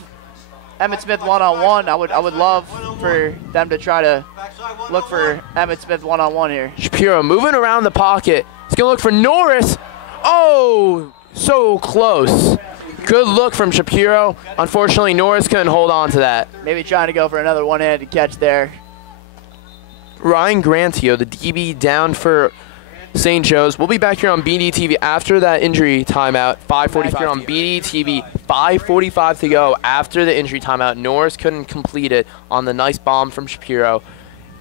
Emmitt Smith one-on-one. I would love for them to try to look for Emmitt Smith one-on-one here. Shapiro moving around the pocket. He's going to look for Norris. Oh, so close. Good look from Shapiro. Unfortunately, Norris couldn't hold on to that. Maybe trying to go for another one-handed catch there. Ryan Grantio, the DB, down for St. Joe's. We'll be back here on BDTV after that injury timeout. 5:45 here on BDTV. 5:45 to go after the injury timeout. Norris couldn't complete it on the nice bomb from Shapiro.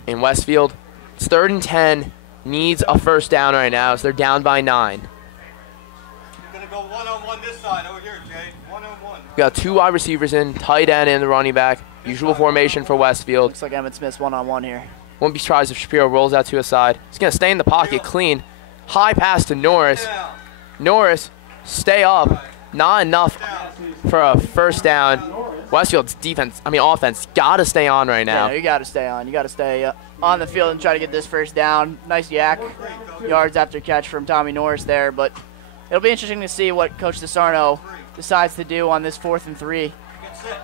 In Westfield, it's 3rd and 10. Needs a first down right now, so they're down by 9. You're going to go one-on-one this side over here, Jay. One-on-one. We got 2 wide receivers in, tight end and the running back. Usual formation for Westfield. Looks like Emmitt Smith's one-on-one here. Won't be surprised if Shapiro rolls out to his side. He's going to stay in the pocket clean. High pass to Norris. Norris, stay up. Not enough for a first down. Westfield's offense got to stay on right now. Yeah, you got to stay on. You got to stay on the field and try to get this first down. Nice yak yards after catch from Tommy Norris there. But it'll be interesting to see what Coach DeSarno decides to do on this 4th and 3.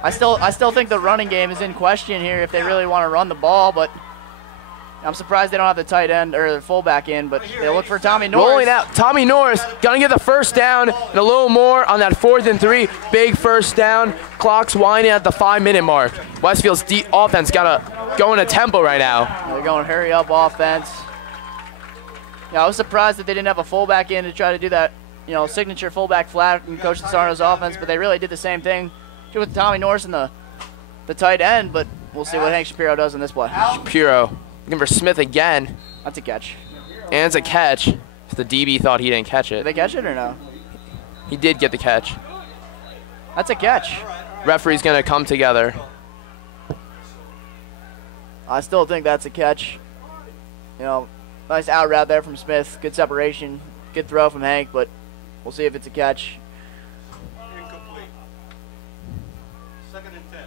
I still think the running game is in question here if they really want to run the ball, but I'm surprised they don't have the tight end or the fullback in, but they look for Tommy Norris. Rolling out. Tommy Norris going to get the first down and a little more on that 4th and 3. Big first down. Clock's winding at the 5-minute mark. Westfield's offense got to go in a tempo right now. They're going hurry up offense. Yeah, I was surprised that they didn't have a fullback in to try to do that, signature fullback flat in Coach DeSarno's offense, but they really did the same thing with Tommy Norris and the tight end, but we'll see what Hank Shapiro does in this play. Shapiro looking for Smith again. That's a catch. And it's a catch. The DB thought he didn't catch it. Did they catch it or no? He did get the catch. That's a catch. Referee's going to come together. I still think that's a catch. Nice out route there from Smith. Good separation. Good throw from Hank, but we'll see if it's a catch. Incomplete. 2nd and 10.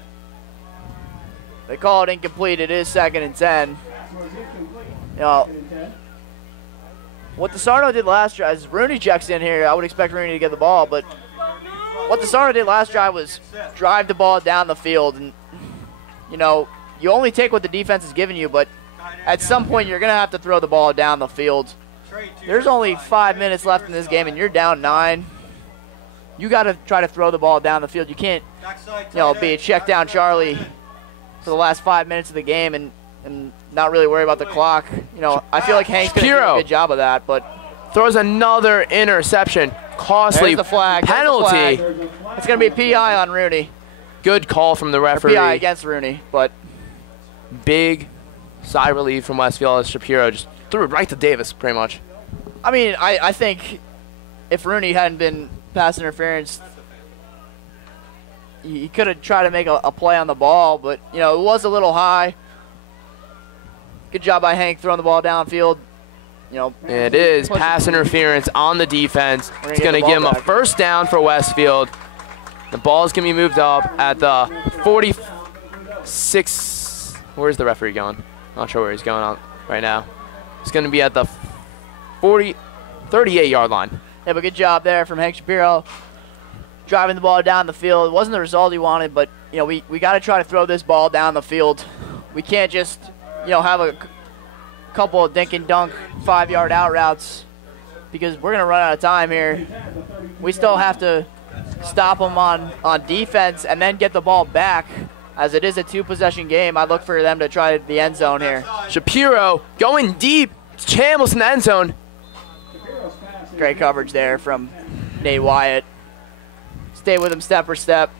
They call it incomplete. It is 2nd and 10. What DeSarno did last drive is Rooney checks in here. I would expect Rooney to get the ball, but what DeSarno did last drive was drive the ball down the field. And, you only take what the defense is giving you, but at some point you're going to have to throw the ball down the field. There's only 5 minutes left in this game, and you're down 9. You got to try to throw the ball down the field. You can't, be a check down Charlie for the last 5 minutes of the game and not really worry about the clock. I feel like Hank's going to do a good job of that, but throws another interception. Costly the flag. Penalty. It's going to be a PI on Rooney. Good call from the referee. PI against Rooney, but big sigh of relief from Westfield as Shapiro just threw it right to Davis, pretty much. I think if Rooney hadn't been pass interference, he could have tried to make a play on the ball, but, it was a little high. Good job by Hank throwing the ball downfield. It is pass interference on the defense. It's going to give him a first down for Westfield. The ball is going to be moved up at the 46. Where's the referee going? Not sure where he's going on right now. It's going to be at the 38-yard line. Yeah, but good job there from Hank Shapiro. driving the ball down the field. It wasn't the result he wanted, but you know, we got to try to throw this ball down the field. We can't just, you know, have a couple of dink and dunk 5-yard out routes because we're gonna run out of time here. We still have to stop them on defense and then get the ball back. As it is a 2-possession game, I look for them to try the end zone here. Shapiro going deep. Chambliss in the end zone. Great coverage there from Nate Wyatt. Stay with him step for step.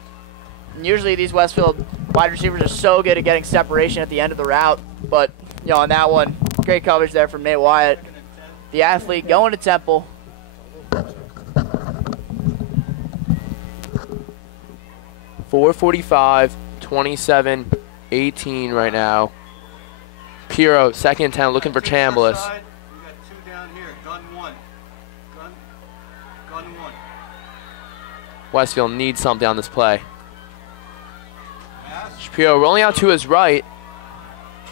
And usually these Westfield wide receivers are so good at getting separation at the end of the route, but you know, on that one, great coverage there from Nate Wyatt. The athlete going to Temple. .445, 27-18 right now. Piro, 2nd and 10, looking for Chambliss. We got 2 down here. Gun 1. Gun 1. Westfield needs something on this play. Shapiro rolling out to his right.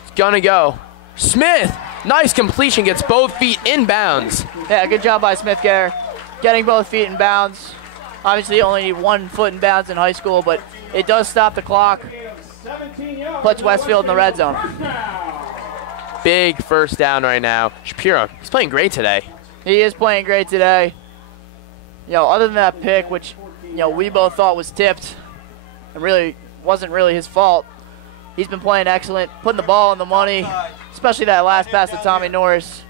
It's gonna go. Smith, nice completion, gets both feet in bounds. Yeah, good job by Smith there, getting both feet in bounds. Obviously, you only need 1 foot in bounds in high school, but it does stop the clock. Puts Westfield in the red zone. Big first down right now. Shapiro, he's playing great today. He is playing great today. You know, other than that pick, which, you know, we both thought was tipped and really wasn't really his fault, he's been playing excellent, putting the ball in the money, especially that last pass to Tommy Norris.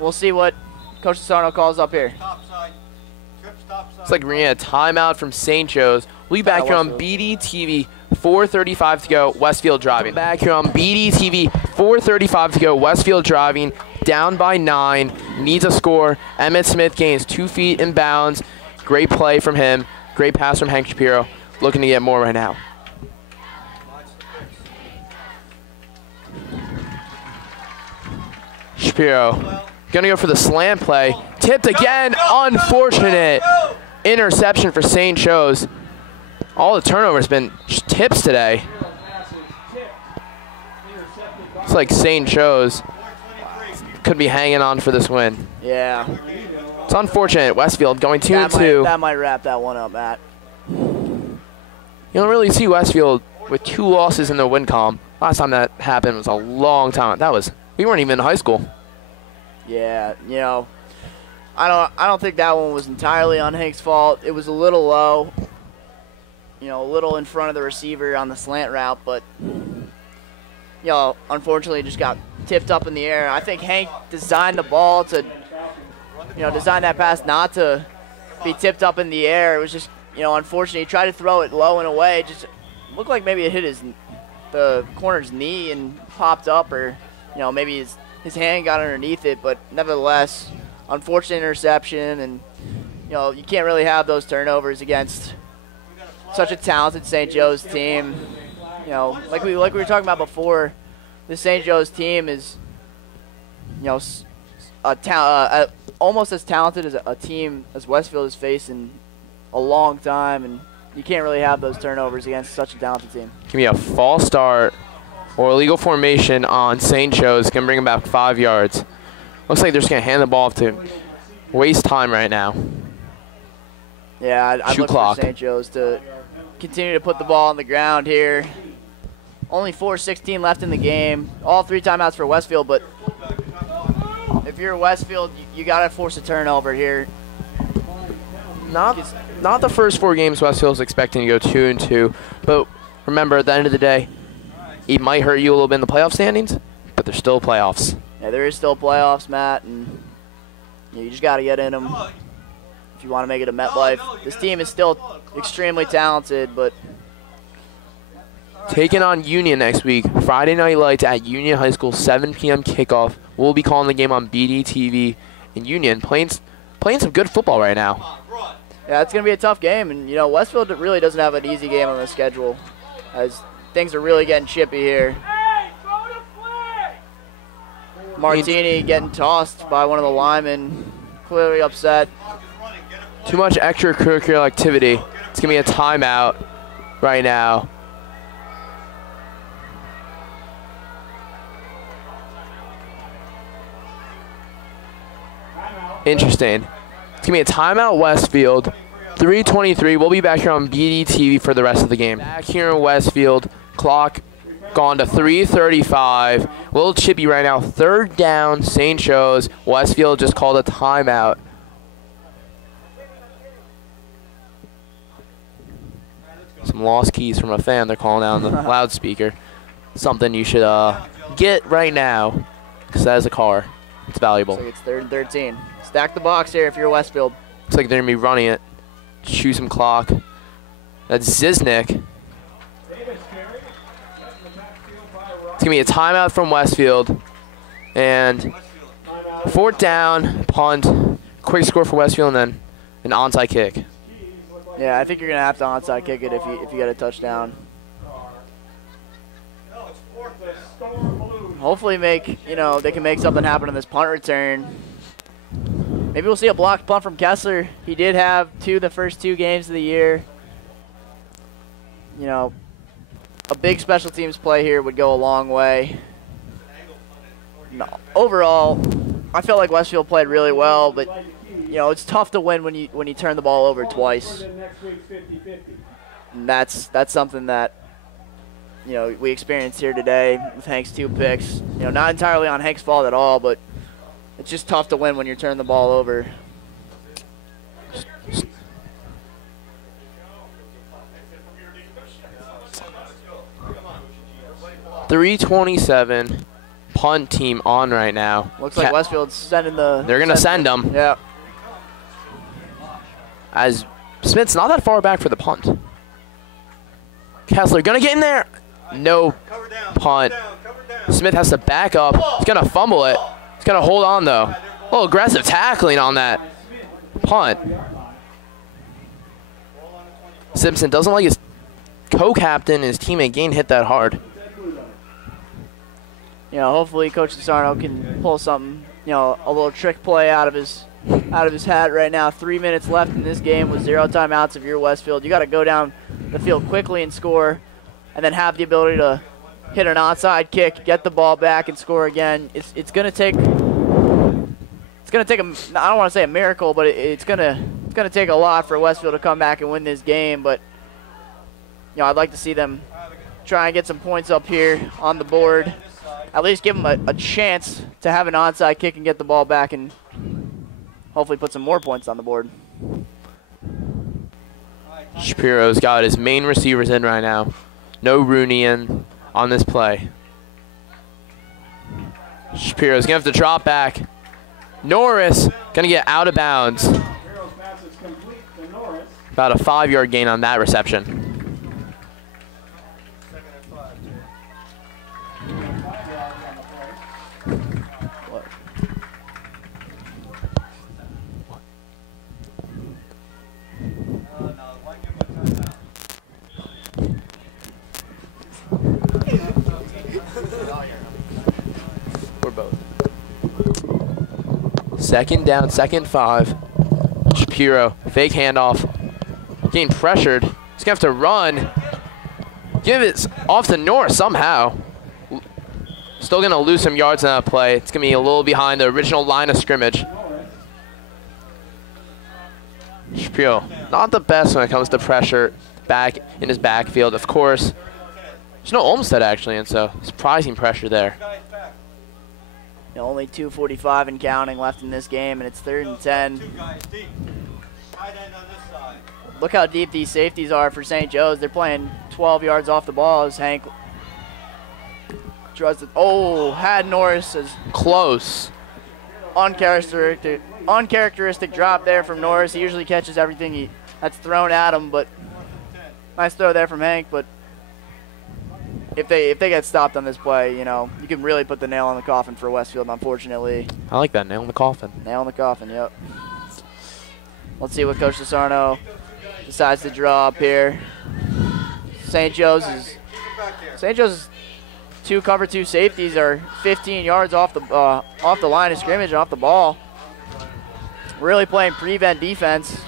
We'll see what Coach Sarno calls up here. It's like we're getting a timeout from St. Joe's. We'll be back here on BDTV. 4:35 to go. Westfield driving. Back here on BDTV. 4:35 to go. Westfield driving. Down by 9. Needs a score. Emmett Smith gains 2 feet in bounds. Great play from him. Great pass from Hank Shapiro. Looking to get more right now. Shapiro gonna go for the slant play. Tipped again. Unfortunate interception for St. Joe's. All the turnovers been tips today. It's like St. Joe's could be hanging on for this win. Yeah. It's unfortunate. Westfield going 2-2. That might wrap that one up, Matt. You don't really see Westfield with 2 losses in the win column. Last time that happened was a long time. We weren't even in high school. Yeah, you know, I don't think that one was entirely on Hank's fault. It was a little low, you know, a little in front of the receiver on the slant route, but you know, unfortunately, just got tipped up in the air. I think Hank designed the ball to, you know, design that pass not to be tipped up in the air. It was just, you know, unfortunately, he tried to throw it low and away. It just looked like maybe it hit the corner's knee and popped up, or you know, maybe his hand got underneath it, but nevertheless, unfortunate interception, and you know, you can't really have those turnovers against such a talented St. Joe's team. You know, like we were talking about before, the St. Joe's team is, you know, almost as talented as a team as Westfield has faced in a long time, and you can't really have those turnovers against such a talented team. Give me a false start or illegal formation on St. Joe's. Can bring him back 5 yards. Looks like they're just going to hand the ball off to waste time right now. Yeah, I'd look for St. Joe's to continue to put the ball on the ground here. Only 4:16 left in the game. All 3 timeouts for Westfield, but if you're Westfield, you got to force a turnover here. Not the first 4 games Westfield's expecting to go 2-2, but remember, at the end of the day, it might hurt you a little bit in the playoff standings, but there's still playoffs. Yeah, there is still playoffs, Matt, and you just got to get in them if you want to make it a MetLife. This team is still extremely talented, but taking on Union next week, Friday Night Lights at Union High School, 7 p.m. kickoff. We'll be calling the game on BDTV in Union, playing some good football right now. Yeah, it's going to be a tough game, and you know, Westfield really doesn't have an easy game on the schedule, as things are really getting chippy here. Martini getting tossed by one of the linemen, clearly upset. Too much extracurricular activity. It's going to be a timeout right now. Interesting. It's going to be a timeout Westfield. 3:23. We'll be back here on BDTV for the rest of the game. Back here in Westfield, clock gone to 3:35. A little chippy right now. 3rd down, St. Joe's. Westfield just called a timeout. Some lost keys from a fan. They're calling out on the loudspeaker. Something you should get right now, because that is a car. It's valuable. Looks like it's 3rd and 13. Stack the box here if you're Westfield. Looks like they're going to be running it. Chew some clock. That's Ziznik. It's going to be a timeout from Westfield. And 4th down, punt, quick score for Westfield, and then an onside kick. Yeah, I think you're going to have to onside kick it if you get a touchdown. Hopefully they can make something happen in this punt return. Maybe we'll see a blocked punt from Kessler. He did have 2 the first 2 games of the year. You know, a big special teams play here would go a long way. No, overall, I felt like Westfield played really well, but you know, it's tough to win when you turn the ball over twice. And that's something that, you know, we experienced here today with Hank's 2 picks. You know, not entirely on Hank's fault at all, but it's just tough to win when you're turning the ball over. 3:27. Punt team on right now. Looks like Westfield's sending the... They're going to send them. Yeah. As Smith's not that far back for the punt. Kessler going to get in there. No punt. Smith has to back up. He's going to fumble it. He's going to hold on, though. A little aggressive tackling on that punt. Simpson doesn't like his co-captain, his teammate, getting hit that hard. You know, hopefully Coach Sarno can pull something, you know, a little trick play out of his hat right now. 3 minutes left in this game with 0 timeouts if you're Westfield. You got to go down the field quickly and score, and then have the ability to hit an onside kick, get the ball back, and score again. It's going to take I don't want to say a miracle, but it's going to take a lot for Westfield to come back and win this game. But you know, I'd like to see them try and get some points up here on the board. At least give them a chance to have an onside kick and get the ball back and hopefully put some more points on the board. Shapiro's got his main receivers in right now. No Rooney in on this play. Shapiro's going to have to drop back. Norris going to get out of bounds. About a 5-yard gain on that reception. Second down, 2nd 5. Shapiro, fake handoff. Getting pressured. He's going to have to run. Give it off to Norris somehow. Still going to lose some yards in that play. It's going to be a little behind the original line of scrimmage. Shapiro, not the best when it comes to pressure back in his backfield. Of course, there's no Olmsted actually, and so surprising pressure there. You know, only 2:45 and counting left in this game, and it's 3rd and 10. Look how deep these safeties are for St. Joe's. They're playing 12 yards off the ball as Hank tries to, had Norris as close. Uncharacteristic drop there from Norris. He usually catches everything that's thrown at him, but nice throw there from Hank. But if they get stopped on this play, you know, you can really put the nail in the coffin for Westfield, unfortunately. I like that, nail in the coffin. Nail in the coffin, yep. Let's see what Coach DeSarno decides to draw up here. St. Joe's 2 cover 2 safeties are 15 yards off the line of scrimmage and off the ball. Really playing prevent defense.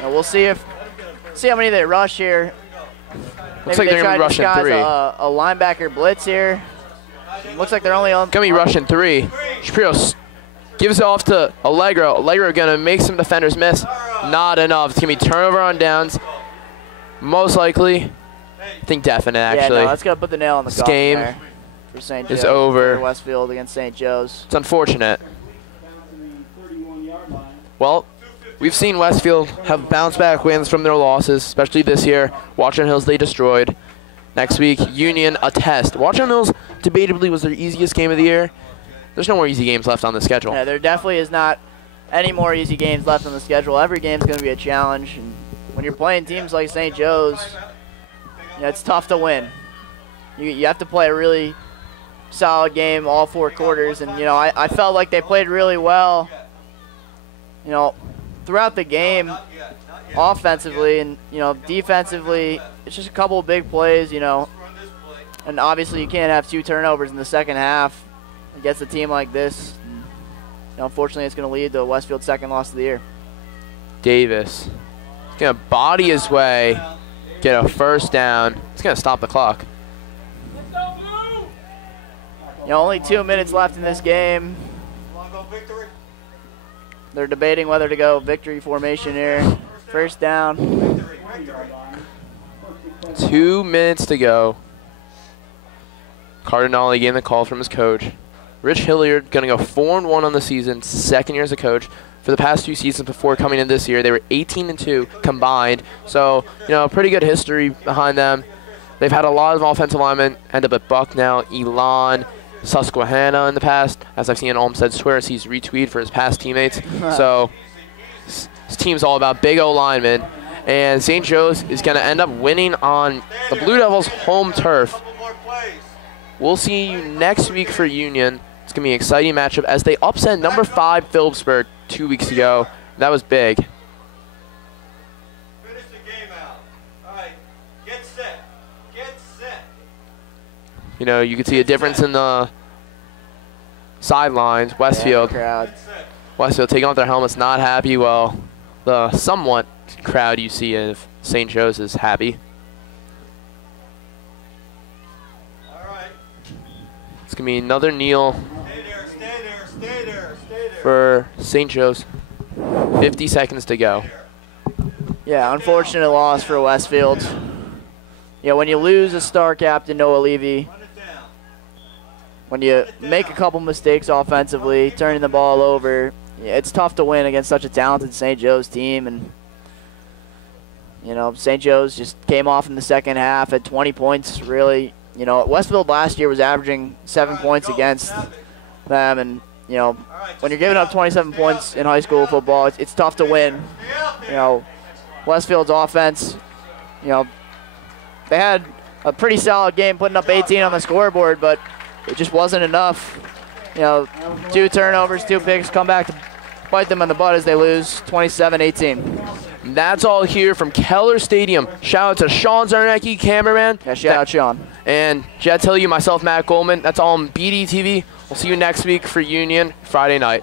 And we'll see how many they rush here. Looks like they're going to be rushing 3. A linebacker blitz here. Looks like they're only on. Going to be rushing 3. Shapiro gives it off to Allegro. Allegro going to make some defenders miss. Not enough. It's going to be turnover on downs. Most likely, I think definite, actually. Yeah, no, that's going to put the nail on the coffin game there for St. Joe's. is over. For Westfield against St. Joe's. It's unfortunate. Well, we've seen Westfield have bounce-back wins from their losses, especially this year. Washington Hills, they destroyed. Next week, Union, a test. Washington Hills, debatably, was their easiest game of the year. There's no more easy games left on the schedule. Yeah, there definitely is not any more easy games left on the schedule. Every game's going to be a challenge. And when you're playing teams like St. Joe's, it's tough to win. You have to play a really solid game all 4 quarters. And, I felt like they played really well, throughout the game offensively. And, defensively, it's just a couple of big plays, And obviously you can't have 2 turnovers in the second half against a team like this. Unfortunately, it's going to lead to Westfield's 2nd loss of the year. Davis is going to body his way, get a first down. It's going to stop the clock. Only 2 minutes left in this game. They're debating whether to go victory formation here. First down. 2 minutes to go. Cardinale getting the call from his coach. Rich Hilliard going to go 4-1 on the season, 2nd year as a coach. For the past 2 seasons before coming in this year, they were 18-2 combined. So, pretty good history behind them. They've had a lot of offensive linemen end up at Bucknell, Elon, Susquehanna in the past. As I've seen Olmstead swear as he's retweeted for his past teammates. So, this team's all about big O linemen. And St. Joe's is going to end up winning on the Blue Devils' home turf. We'll see you next week for Union. It's going to be an exciting matchup as they upset number 5 Phillipsburg 2 weeks ago. That was big. Finish the game out. All right, get set. Get set. You can see a difference in the sidelines. Westfield. Crowd. Westfield taking off their helmets, not happy. Well, the somewhat crowd you see of St. Joe's is happy. It's going to be another kneel for St. Joe's. 50 seconds to go. Yeah, unfortunate loss for Westfield. When you lose a star captain, Noah Levy, when you make a couple mistakes offensively, turning the ball over, it's tough to win against such a talented St. Joe's team. And, St. Joe's just came off in the second half at 20 points, really. Westfield last year was averaging 7 points against them, and when you're giving up 27 points in high school football, it's tough to win. Westfield's offense, they had a pretty solid game, putting up 18 on the scoreboard, but it just wasn't enough. 2 turnovers, 2 picks come back to bite them in the butt as they lose 27-18. That's all here from Keller Stadium. Shout out to Sean Czarnecki, cameraman. Yeah, shout out Sean. And Tilyou, myself, Matt Goldman. That's all on BDTV. We'll see you next week for Union Friday night.